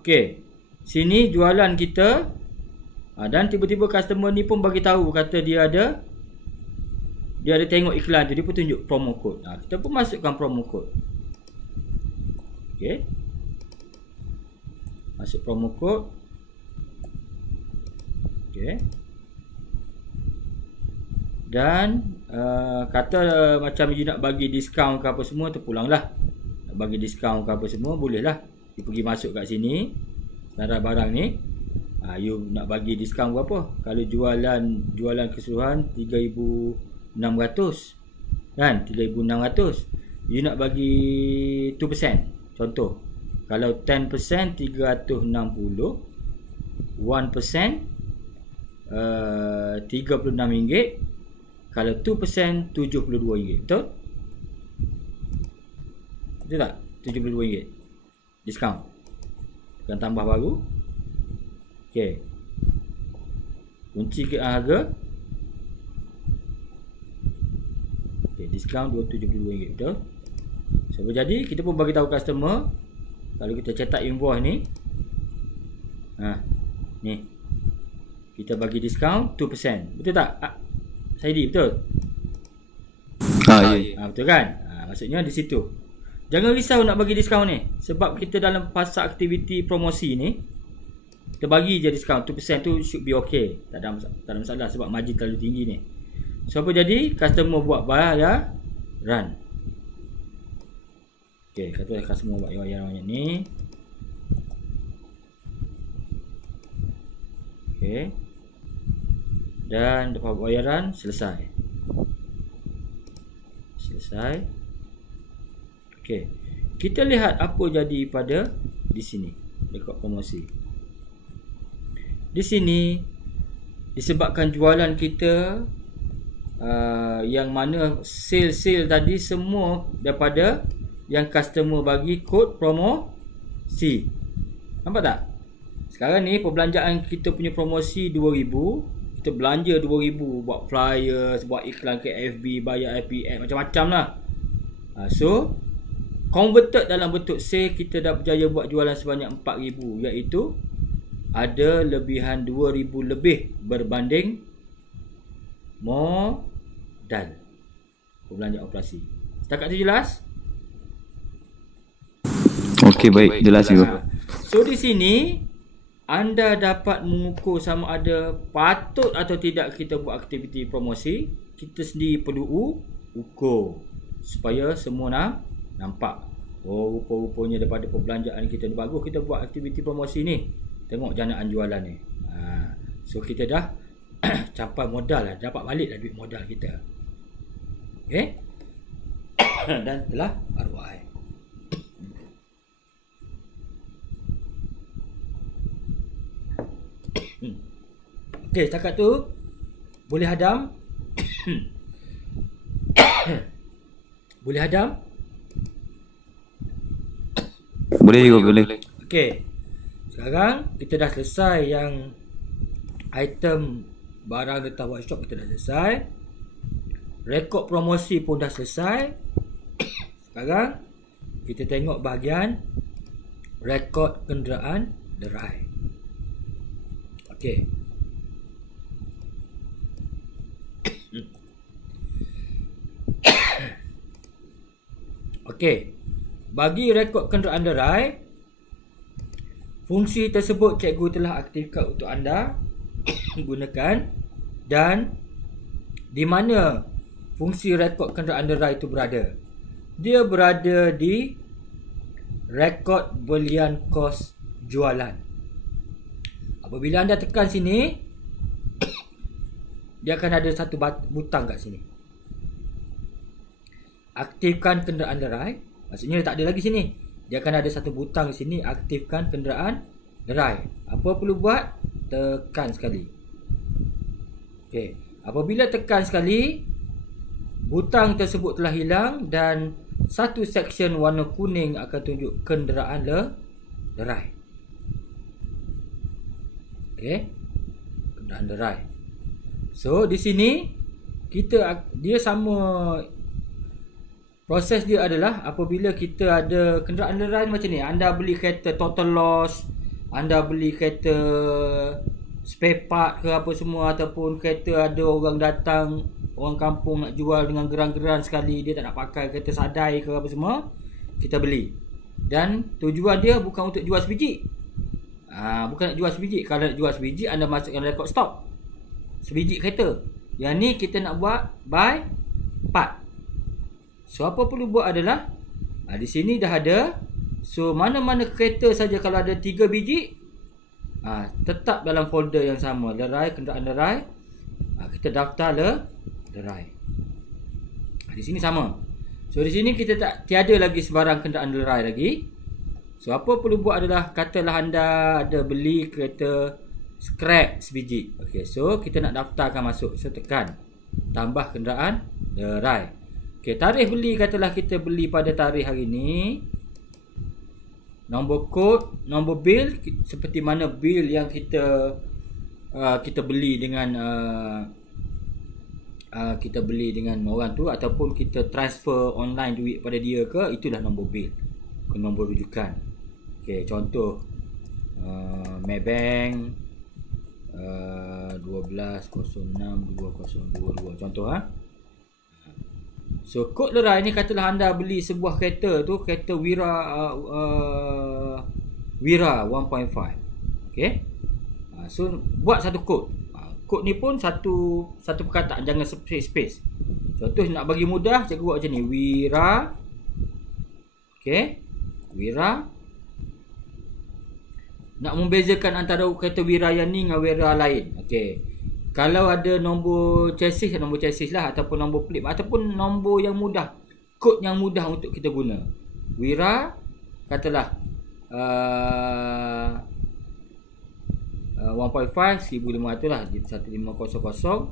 Okey. Sini jualan kita. Dan tiba-tiba customer ni pun bagi tahu, kata dia ada tengok iklan tu, dia pun tunjuk promo code. Kita pun masukkan promo code. Okey. Masuk promo code. Okey. Dan kata macam you nak bagi diskaun ke apa semua, terpulanglah. Nak bagi diskaun ke apa semua, bolehlah. You pergi masuk kat sini, senarai barang ni. You nak bagi diskaun berapa? Kalau jualan keseluruhan 3,600 kan, 3,600. You nak bagi 2%. Contoh, kalau 10% 360, 1% RM36, kalau 2% RM72. Betul? Betul tak? RM72 diskaun. Tekan tambah baru. Okey. Kunci ke harga. Okey, diskaun RM272, betul? So jadi kita pun bagi tahu customer, kalau kita cetak invoice ni, ni kita bagi diskaun 2%. Betul tak? Saidi, betul? Ya. Betul kan? Maksudnya di situ. Jangan risau nak bagi diskaun ni, sebab kita dalam fasa aktiviti promosi ni, kita bagi je diskaun 2% tu should be okay. Tak ada masalah sebab margin terlalu tinggi ni. So apa jadi? Customer buat bayaran. Okey, kata customer buat bayaran macam ni. Okey. Dan lepas bayaran selesai. Okey. Kita lihat apa jadi pada di sini, rekod promosi. Di sini disebabkan jualan kita yang mana sale tadi semua daripada yang customer bagi kod promosi. Nampak tak? Sekarang ni perbelanjaan kita punya promosi 2,000. Kita belanja 2,000 buat flyers, buat iklan ke FB, bayar IPF, macam-macam lah. So converted dalam bentuk sale, kita dah berjaya buat jualan sebanyak 4,000, iaitu ada lebihan 2,000 lebih berbanding modal perbelanjaan operasi. Setakat tu jelas? Okey, baik, jelas juga. So di sini anda dapat mengukur sama ada patut atau tidak kita buat aktiviti promosi. Kita sendiri perlu ukur supaya semua nampak. Oh, rupa-rupanya daripada perbelanjaan kita ni bagus, kita buat aktiviti promosi ni. Tengok janaan jualan ni. So kita dah capai modal lah, dapat balik dah duit modal kita. Okay. Dan telah ROI. Okay, setakat tu boleh hadam. Boleh hadam? Boleh juga, boleh. Okay, sekarang kita dah selesai yang item barang letak workshop, kita dah selesai. Rekod promosi pun dah selesai. Sekarang kita tengok bahagian rekod kenderaan derai. Okay. Okey. Bagi rekod kenderaan derai, fungsi tersebut cikgu telah aktifkan untuk anda gunakan. Dan di mana fungsi rekod kenderaan derai itu berada? Dia berada di rekod belian kos jualan. Apabila anda tekan sini, dia akan ada satu butang kat sini. Aktifkan kenderaan derai. Maksudnya tak ada lagi sini. Dia akan ada satu butang di sini, aktifkan kenderaan derai. Apa perlu buat? Tekan sekali. Okey. Apabila tekan sekali, butang tersebut telah hilang dan satu section warna kuning akan tunjuk kenderaan derai. Okey. Kenderaan derai. So di sini dia sama. Proses dia adalah apabila kita ada kenderaan derai macam ni, anda beli kereta total loss, anda beli kereta spare part ke apa semua, ataupun kereta ada orang datang, orang kampung nak jual dengan geran-geran sekali, dia tak nak pakai kereta sadai ke apa semua, kita beli. Dan tujuan dia bukan untuk jual sebiji. Bukan nak jual sebiji. Kalau nak jual sebiji, anda masukkan rekod stok sebiji kereta. Yang ni kita nak buat by part. So apa perlu buat adalah di sini dah ada. So mana-mana kereta saja kalau ada 3 biji, tetap dalam folder yang sama, derai, kenderaan derai. Kita daftar derai. Di sini sama. So di sini kita tiada lagi sebarang kenderaan derai lagi. So apa perlu buat adalah, katalah anda ada beli kereta scrap sebiji. Okey, so kita nak daftarkan masuk. So tekan tambah kenderaan derai. Okey, tarikh beli, katalah kita beli pada tarikh hari ni. Nombor kod, nombor bil, seperti mana bil yang kita beli dengan kita beli dengan orang tu, ataupun kita transfer online duit pada dia ke, itulah nombor bil, nombor rujukan. Okey, contoh Maybank 12062022 contoh So kod derai ni, katalah anda beli sebuah kereta tu, kereta Wira 1.5. Okey. So buat satu kod. Kod ni pun satu perkataan, jangan space. Contoh nak bagi mudah, cikgu buat macam ni, Wira. Okey. Wira. Nak membezakan antara kereta Wira yang ni dengan Wira lain. Okey. Kalau ada nombor chassis lah, ataupun nombor plate, ataupun nombor yang mudah, kod yang mudah untuk kita guna. Wira katalah 1.5 1500 lah, 1500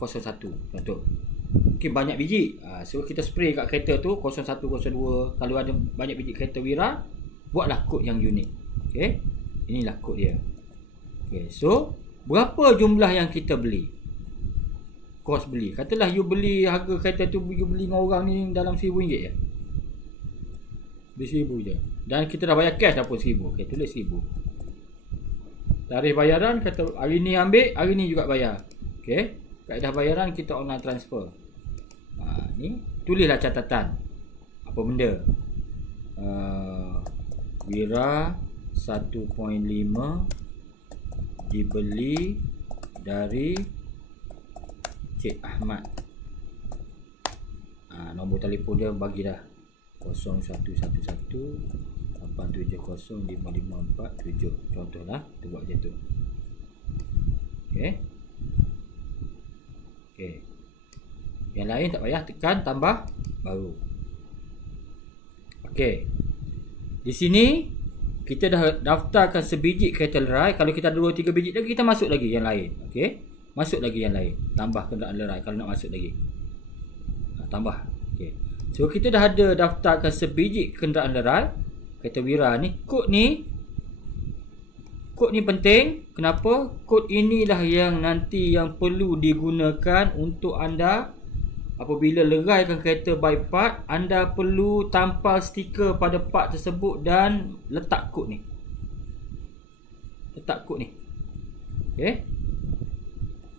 01 contoh. Mungkin banyak biji. So kita spray kat kereta tu 01 02. Kalau ada banyak biji kereta Wira, buatlah kod yang unik. Okey. Inilah kod dia. Okey. So berapa jumlah yang kita beli? Kos beli. Katalah you beli harga kereta tu, you beli dengan orang ni dalam RM1,000 je. Beli RM1,000 je. Dan kita dah bayar cash dah pun RM1,000. Okey, tulis RM1,000. Tarikh bayaran kata hari ni ambil, hari ni juga bayar. Okey. Kaedah bayaran kita online transfer. Ni tulislah catatan. Apa benda? Wira 1.5 dibeli dari Cik Ahmad. Nombor telefon dia bagi dah. 0111 870 5547. Contohlah, kita buat macam tu. Okey. Okey. Yang lain tak payah tekan tambah baru. Okey. Di sini kita dah daftarkan sebiji kereta lerai. Kalau kita ada 2-3 biji lagi, kita masuk lagi yang lain. Okey. Masuk lagi yang lain. Tambah kenderaan lerai kalau nak masuk lagi. Tambah. Okey. So kita dah ada daftarkan sebiji kenderaan lerai kereta Wira ni. Kod ni penting. Kenapa? Kod inilah yang nanti yang perlu digunakan untuk anda apabila leraikan kereta by part. Anda perlu tampal stiker pada part tersebut dan letak kod ni. Letak kod ni. Okey.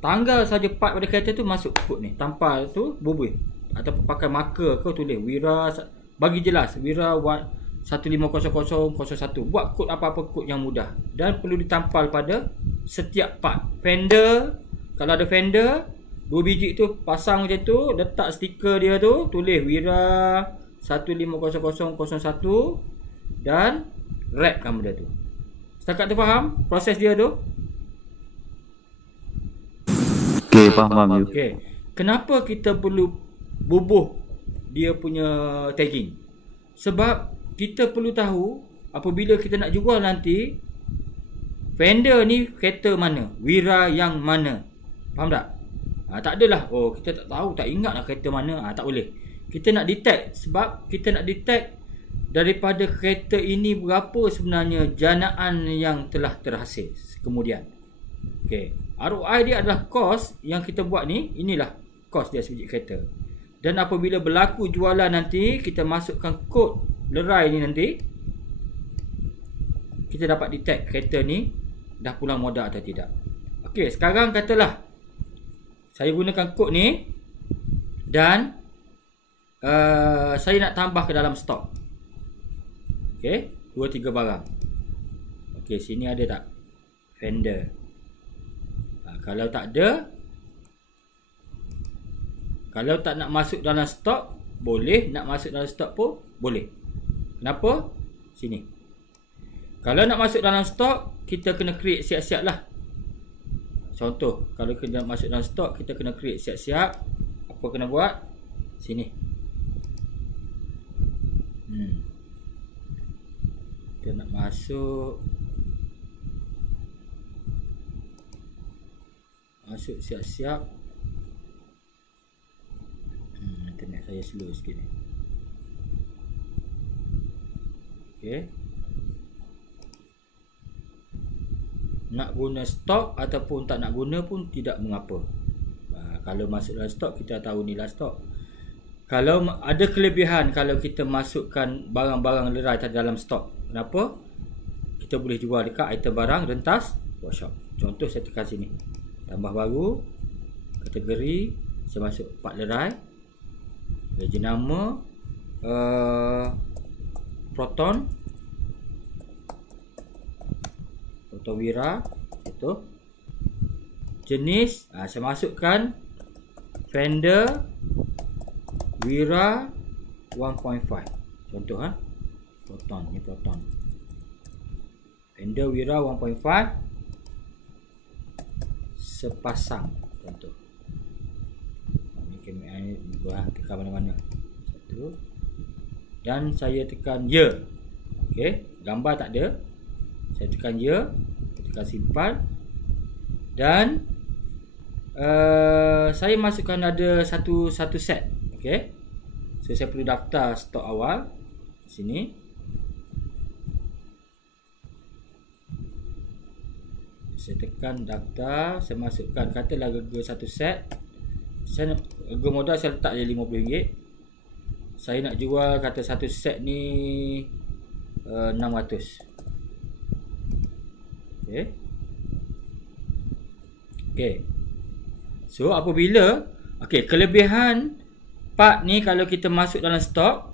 Tanggal saja part pada kereta tu, masuk kod ni. Tampal tu bubuh. Ataupun pakai marker ke, tulis Wira, bagi jelas Wira 150001. Buat kod apa-apa kod yang mudah. Dan perlu ditampal pada setiap part. Fender, kalau ada fender 2 biji tu pasang macam tu, letak stiker dia tu, tulis Wira 150001 dan wrapkan benda tu. Setakat tu faham proses dia tu? Okey, faham. Okey. Kenapa kita perlu bubuh dia punya tagging? Sebab kita perlu tahu apabila kita nak jual nanti, vendor ni kereta mana, Wira yang mana. Faham tak? Tak adalah, oh kita tak tahu, tak ingat lah kereta mana. Tak boleh. Kita nak detect. Sebab kita nak detect daripada kereta ini berapa sebenarnya janaan yang telah terhasil kemudian. Okey. ROI dia adalah kos yang kita buat ni. Inilah kos dia sebiji kereta. Dan apabila berlaku jualan nanti, kita masukkan kod lerai ni nanti, kita dapat detect kereta ni dah pulang modal atau tidak. Okey, sekarang katalah saya gunakan kod ni dan saya nak tambah ke dalam stok. Okey, 2-3 barang. Okey, sini ada tak? Fender. Kalau tak ada, kalau tak nak masuk dalam stok, boleh. Nak masuk dalam stok pun boleh. Kenapa? Sini. Kalau nak masuk dalam stok, kita kena create siap-siap lah. Contoh, kalau kena masuk dalam stok, kita kena create siap-siap. Apa kena buat? Sini. Kita nak masuk. Masuk siap-siap. Internet saya slow sikit ni. Okey. Nak guna stok ataupun tak nak guna pun tidak mengapa. Kalau masuk dalam stok, kita tahu inilah stok. Kalau ada kelebihan kalau kita masukkan barang-barang lerai dalam stok. Kenapa? Kita boleh jual dekat item barang rentas workshop. Contoh saya tekan sini. Tambah baru, kategori, saya masuk part lerai, jenama Proton Wira, itu jenis, saya masukkan Fender Wira 1.5. Contoh Proton, ni Proton. Fender Wira 1.5 sepasang, contoh. Ni kamera ni buat ke mana-mana. Satu, dan saya tekan ya. Okey, gambar tak ada. Saya tekan ya, tekan simpan dan saya masukkan ada satu set. Okey. So saya perlu daftar stok awal sini. Saya tekan daftar, saya masukkan katalah harga satu set. Saya harga modal saya letak je RM50. Saya nak jual kata satu set ni 600. Okey. Okey. So apabila kelebihan part ni, kalau kita masuk dalam stok,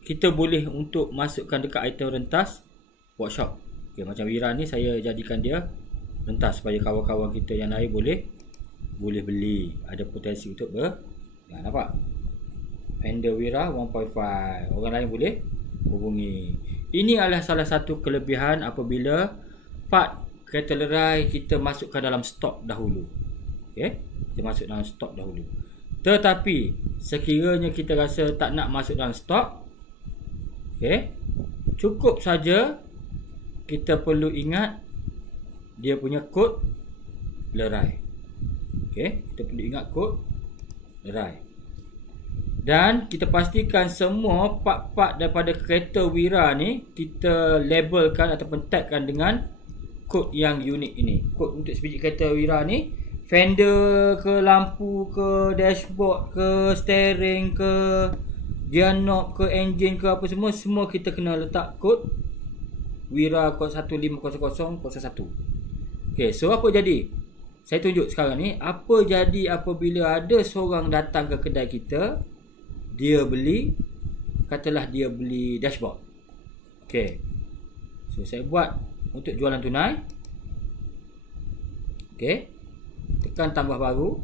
kita boleh untuk masukkan dekat item rentas workshop. Okey, macam Wira ni saya jadikan dia rentas supaya kawan-kawan kita yang lain boleh beli, ada potensi untuk nampak. Fender Wira 1.5, orang lain boleh hubungi. Ini adalah salah satu kelebihan apabila part kereta lerai kita masukkan dalam stok dahulu. Okey, kita masuk dalam stok dahulu. Tetapi sekiranya kita rasa tak nak masuk dalam stok, okey, cukup saja kita perlu ingat dia punya kod lerai. Okey, kita perlu ingat kod lerai. Dan kita pastikan semua part-part daripada kereta Wira ni kita labelkan ataupun tagkan dengan kod yang unik ini. Kod untuk sebiji kereta Wira ni, fender ke, lampu ke, dashboard ke, steering ke, gear knob ke, engine ke, apa semua kita kena letak kod Wira kod 150001. Okey, so apa jadi? Saya tunjuk sekarang ni apa jadi apabila ada seorang datang ke kedai kita, dia beli, katalah dia beli dashboard. Okey. So saya buat untuk jualan tunai. Okey. Tekan tambah baru.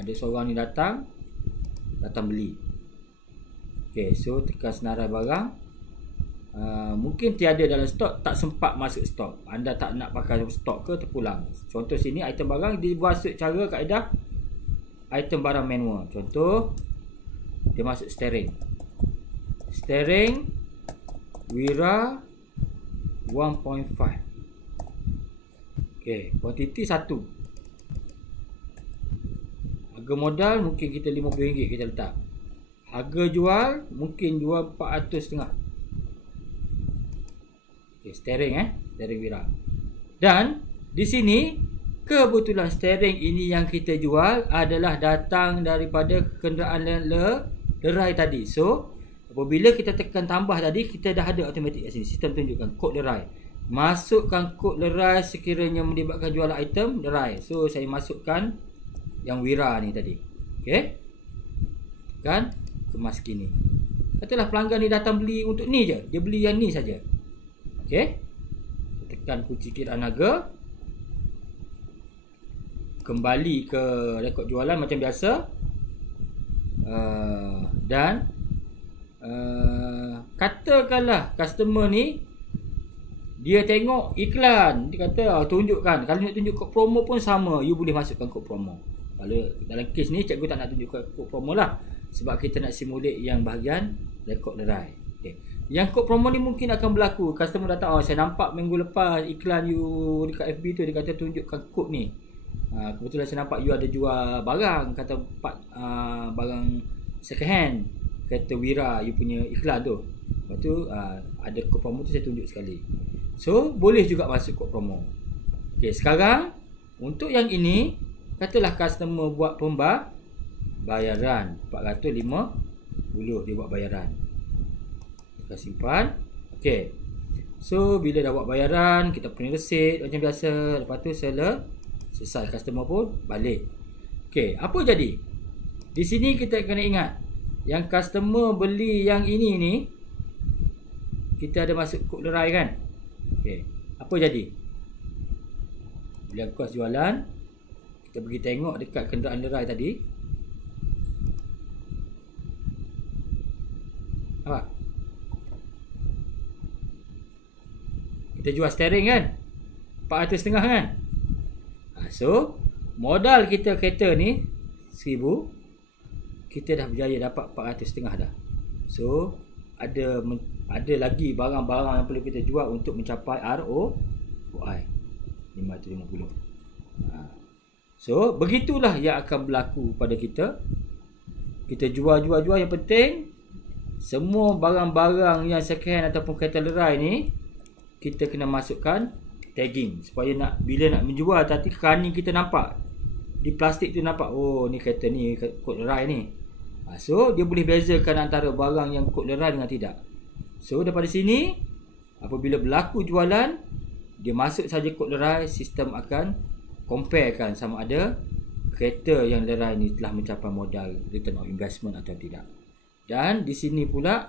Ada seorang ni datang beli. Okey, so tekan senarai barang. Mungkin tiada dalam stok, tak sempat masuk stok. Anda tak nak pakai stok ke, terpulang. Contoh sini item barang dibuat cara kaedah item barang manual. Contoh dia masuk steering Wira 1.5. Okey, kuantiti 1. Harga modal mungkin kita RM50 kita letak. Harga jual mungkin jual 400.5. Okey, steering Wira. Dan di sini kebetulan steering ini yang kita jual adalah datang daripada kenderaan lerai tadi. So apabila kita tekan tambah tadi, kita dah ada automatik kat sini. Sistem tunjukkan kod lerai. Masukkan kod lerai sekiranya melibatkan jualan item lerai. So saya masukkan yang Wira ni tadi. Okey. Tekan kemas kini. Katalah pelanggan ni datang beli untuk ni je. Dia beli yang ni saja. Okey. Tekan kunci kiraan harga. Kembali ke rekod jualan macam biasa. Dan katakanlah customer ni dia tengok iklan, dia kata tunjukkan. Kalau nak tunjuk kod promo pun sama, you boleh masukkan kod promo. Kalau dalam kes ni cikgu tak nak tunjukkan kod promo lah, sebab kita nak simulate yang bahagian rekod lerai. Okay. Yang kod promo ni mungkin akan berlaku. Customer datang, saya nampak minggu lepas iklan you dekat FB tu, dia kata tunjukkan kod ni. Kebetulan saya nampak you ada jual barang, kata barang second hand, kata Wira you punya iklan tu. Lepas tu ada kod promo tu saya tunjuk sekali. So boleh juga masuk kod promo. Okey, sekarang untuk yang ini, katalah customer buat pembayaran 450 dia buat bayaran. Kita simpan. Okey. So bila dah buat bayaran, kita print receipt macam biasa. Lepas tu selesai, customer pun balik. Okey, apa jadi? Di sini kita kena ingat, yang customer beli yang ini ni, kita ada masuk kod lerai kan? Okey, apa jadi? Bila kos jualan, kita pergi tengok dekat kenderaan lerai tadi. Apa? Kita jual steering kan? 450 kan? So modal kita kereta ni 1000. kita dah berjaya dapat 400.5 dah. So ada lagi barang-barang yang perlu kita jual untuk mencapai ROI 550. So begitulah yang akan berlaku pada kita. Kita jual, yang penting semua barang-barang yang second hand ataupun kereta lerai ni kita kena masukkan tagging supaya bila nak menjual nanti kerani kita nampak di plastik tu, nampak oh ni kereta ni kod lerai ni. So dia boleh bezakan antara barang yang kod lerai dengan tidak. So daripada sini apabila berlaku jualan, dia masuk saja kod lerai, sistem akan comparekan sama ada kereta yang lerai ni telah mencapai modal return on investment atau tidak. Dan di sini pula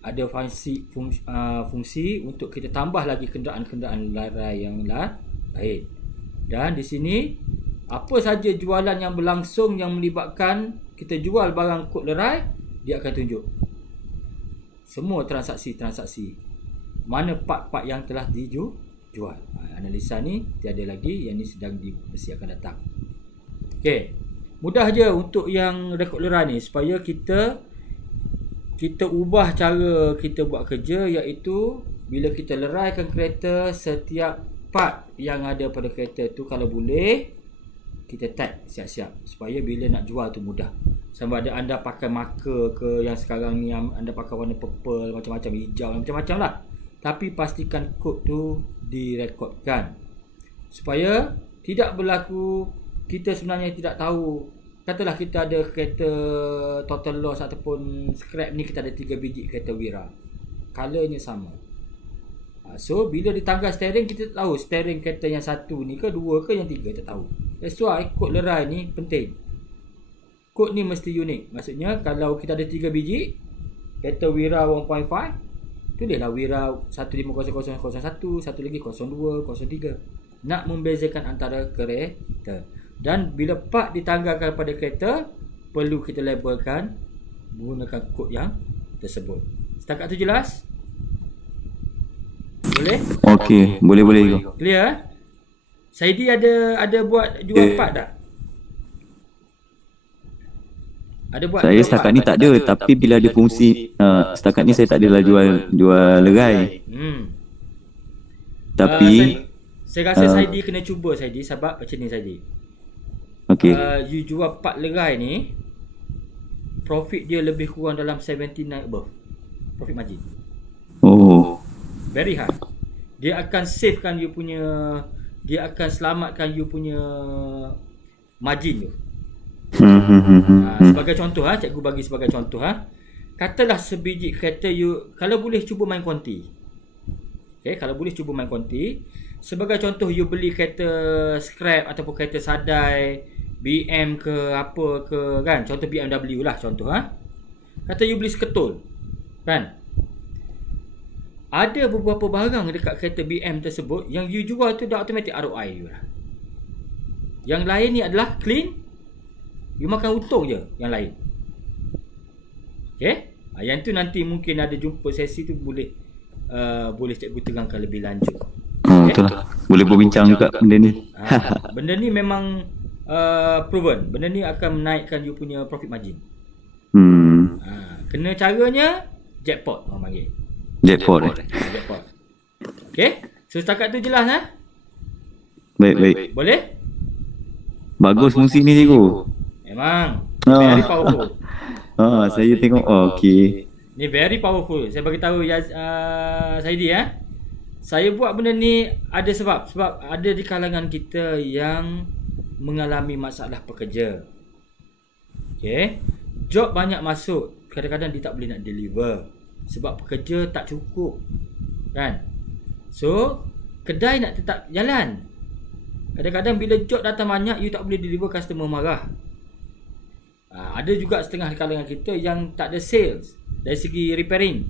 ada fungsi untuk kita tambah lagi kenderaan-kenderaan lerai yang lain. Dan di sini apa saja jualan yang berlangsung yang melibatkan kita jual barang kod lerai, dia akan tunjuk semua transaksi-transaksi mana part-part yang telah dijual. Analisa ni tiada lagi, yang ni sedang akan datang. Okey, mudah je untuk yang rekod lerai ni supaya kita ubah cara kita buat kerja, iaitu bila kita leraikan kereta, setiap part yang ada pada kereta tu kalau boleh kita tag siap-siap supaya bila nak jual tu mudah. Sama ada anda pakai marker ke, yang sekarang ni anda pakai warna purple, macam-macam, hijau, macam-macam lah. Tapi pastikan kod tu direkodkan supaya tidak berlaku kita sebenarnya tidak tahu. Katalah kita ada kereta total loss ataupun scrap ni, kita ada 3 biji kereta Wira, colornya sama. So bila ditanggal steering, kita tahu steering kereta yang satu ni ke, dua ke, yang tiga, tak tahu. That's why kod lerai ni penting. Kod ni mesti unik. Maksudnya kalau kita ada 3 biji kereta Wira 1.5, tulislah Wira 150001, satu lagi 02, 03. Nak membezakan antara kereta. Dan bila part ditanggalkan pada kereta, perlu kita labelkan menggunakan kod yang tersebut. Setakat tu jelas? Boleh? Okey, boleh. Clear? Saidi ada buat jual part tak? Ada buat? Saya setakat ni tak ada, tapi bila ada fungsi setakat ni saya tak adalah jual lerai. Tapi saya rasa Saidi kena cuba Saidi, sebab macam ni Saidi. Okey. You jual part lerai ni, profit dia lebih kurang dalam 79 above. Profit margin. Oh. Very high. Dia akan savekan you punya, dia akan selamatkan you punya margin tu. Sebagai contoh cikgu bagi sebagai contoh katalah sebiji kereta you, kalau boleh cuba main konti. Okey, kalau boleh cuba main konti. Sebagai contoh, you beli kereta scrap ataupun kereta sadai, BM ke apa ke kan, contoh BMW lah contoh Kata you beli seketul kan. Ada beberapa barang dekat kereta BM tersebut yang you jual tu dah automatic ROI you lah. Yang lain ni adalah clean, you makan untung je yang lain. Okey, yang tu nanti mungkin ada jumpa sesi tu, boleh cikgu terangkan lebih lanjut. Betul lah. Boleh berbincang juga benda ni. Benda ni memang proven. Benda ni akan menaikkan you punya profit margin. Kena caranya jackpot orang panggil. Jackpot. Jackpot. Okey, so setakat tu jelas Baik. Boleh? Bagus fungsi ni cikgu. Memang very powerful. Saya tengok okey. Ni very powerful. Saya bagi tahu Saidi saya buat benda ni ada sebab ada di kalangan kita yang mengalami masalah pekerja. Okey, job banyak masuk, kadang-kadang dia tak boleh nak deliver sebab pekerja tak cukup kan. So kedai nak tetap jalan, kadang-kadang bila job datang banyak, you tak boleh deliver, customer marah. Ada juga setengah kalangan kita yang tak ada sales dari segi repairing.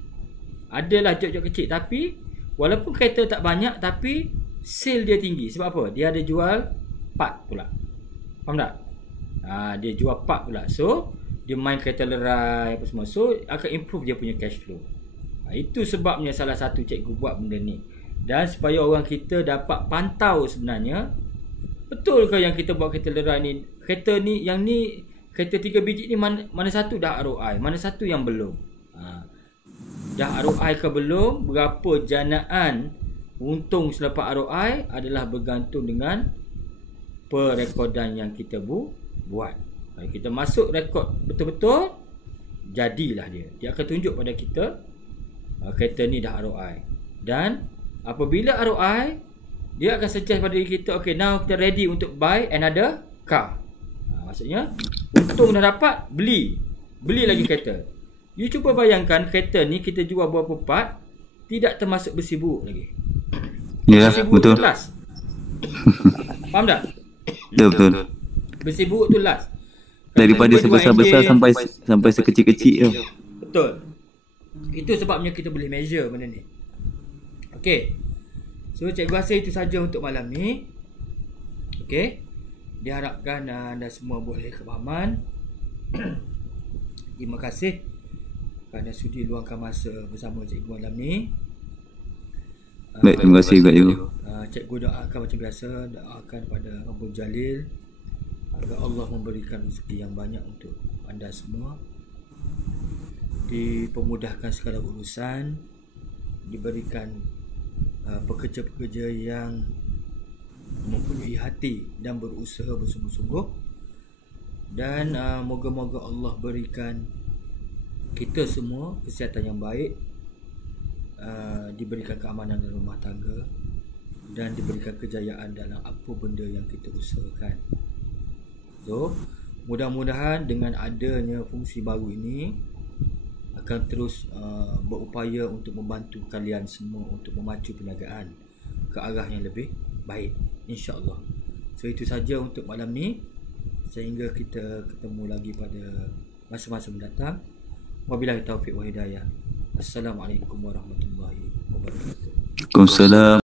Adalah job-job kecil, tapi walaupun kereta tak banyak, tapi sale dia tinggi. Sebab apa? Dia ada jual part pula. Faham tak? Dia jual part pula. So dia main kereta lerai apa semua. So akan improve dia punya cash flow. Itu sebabnya salah satu cikgu buat benda ni. Dan supaya orang kita dapat pantau sebenarnya, betul ke yang kita buat kereta lerai ni, kereta ni, yang ni kereta 3 biji ni mana satu dah ROI, mana satu yang belum. Dah ROI ke belum, berapa janaan untung selepas ROI adalah bergantung dengan perekodan yang kita buat. Kalau kita masuk rekod betul-betul, jadilah dia. Dia akan tunjuk pada kita kereta ni dah ROI. Dan apabila ROI, dia akan suggest pada diri kita, okay, now kita ready untuk buy another car. Maksudnya untung dah dapat, beli lagi kereta. You cuba bayangkan kereta ni kita jual berapa part, tidak termasuk besi buruk lagi. Ya, betul. Tu last. Faham tak? Betul. Besi buruk tu last. Daripada sebesar-besar sampai sekecil-kecil tu. Betul. Itu sebabnya kita boleh measure benda ni. Okey. So cikgu rasa itu saja untuk malam ni. Okey. Diharapkan anda semua boleh kefahaman. Terima kasih kerana sudi luangkan masa bersama cikgu malam ni. Baik, terima kasih cikgu. Cikgu doakan macam biasa, doakan pada Rabbul Jalil agar Allah memberikan rezeki yang banyak untuk anda semua, dipermudahkan segala urusan, diberikan pekerja-pekerja yang mempunyai hati dan berusaha bersungguh-sungguh, dan moga-moga Allah berikan kita semua kesihatan yang baik, diberikan keamanan dalam rumah tangga, dan diberikan kejayaan dalam apa benda yang kita usahakan. So, mudah-mudahan dengan adanya fungsi baru ini akan terus berupaya untuk membantu kalian semua untuk memacu perniagaan ke arah yang lebih baik, insya-Allah. So itu saja untuk malam ni, sehingga kita ketemu lagi pada masa-masa mendatang. Wabillahi taufiq wa hidayah. Assalamualaikum warahmatullahi wabarakatuh. Waalaikumsalam.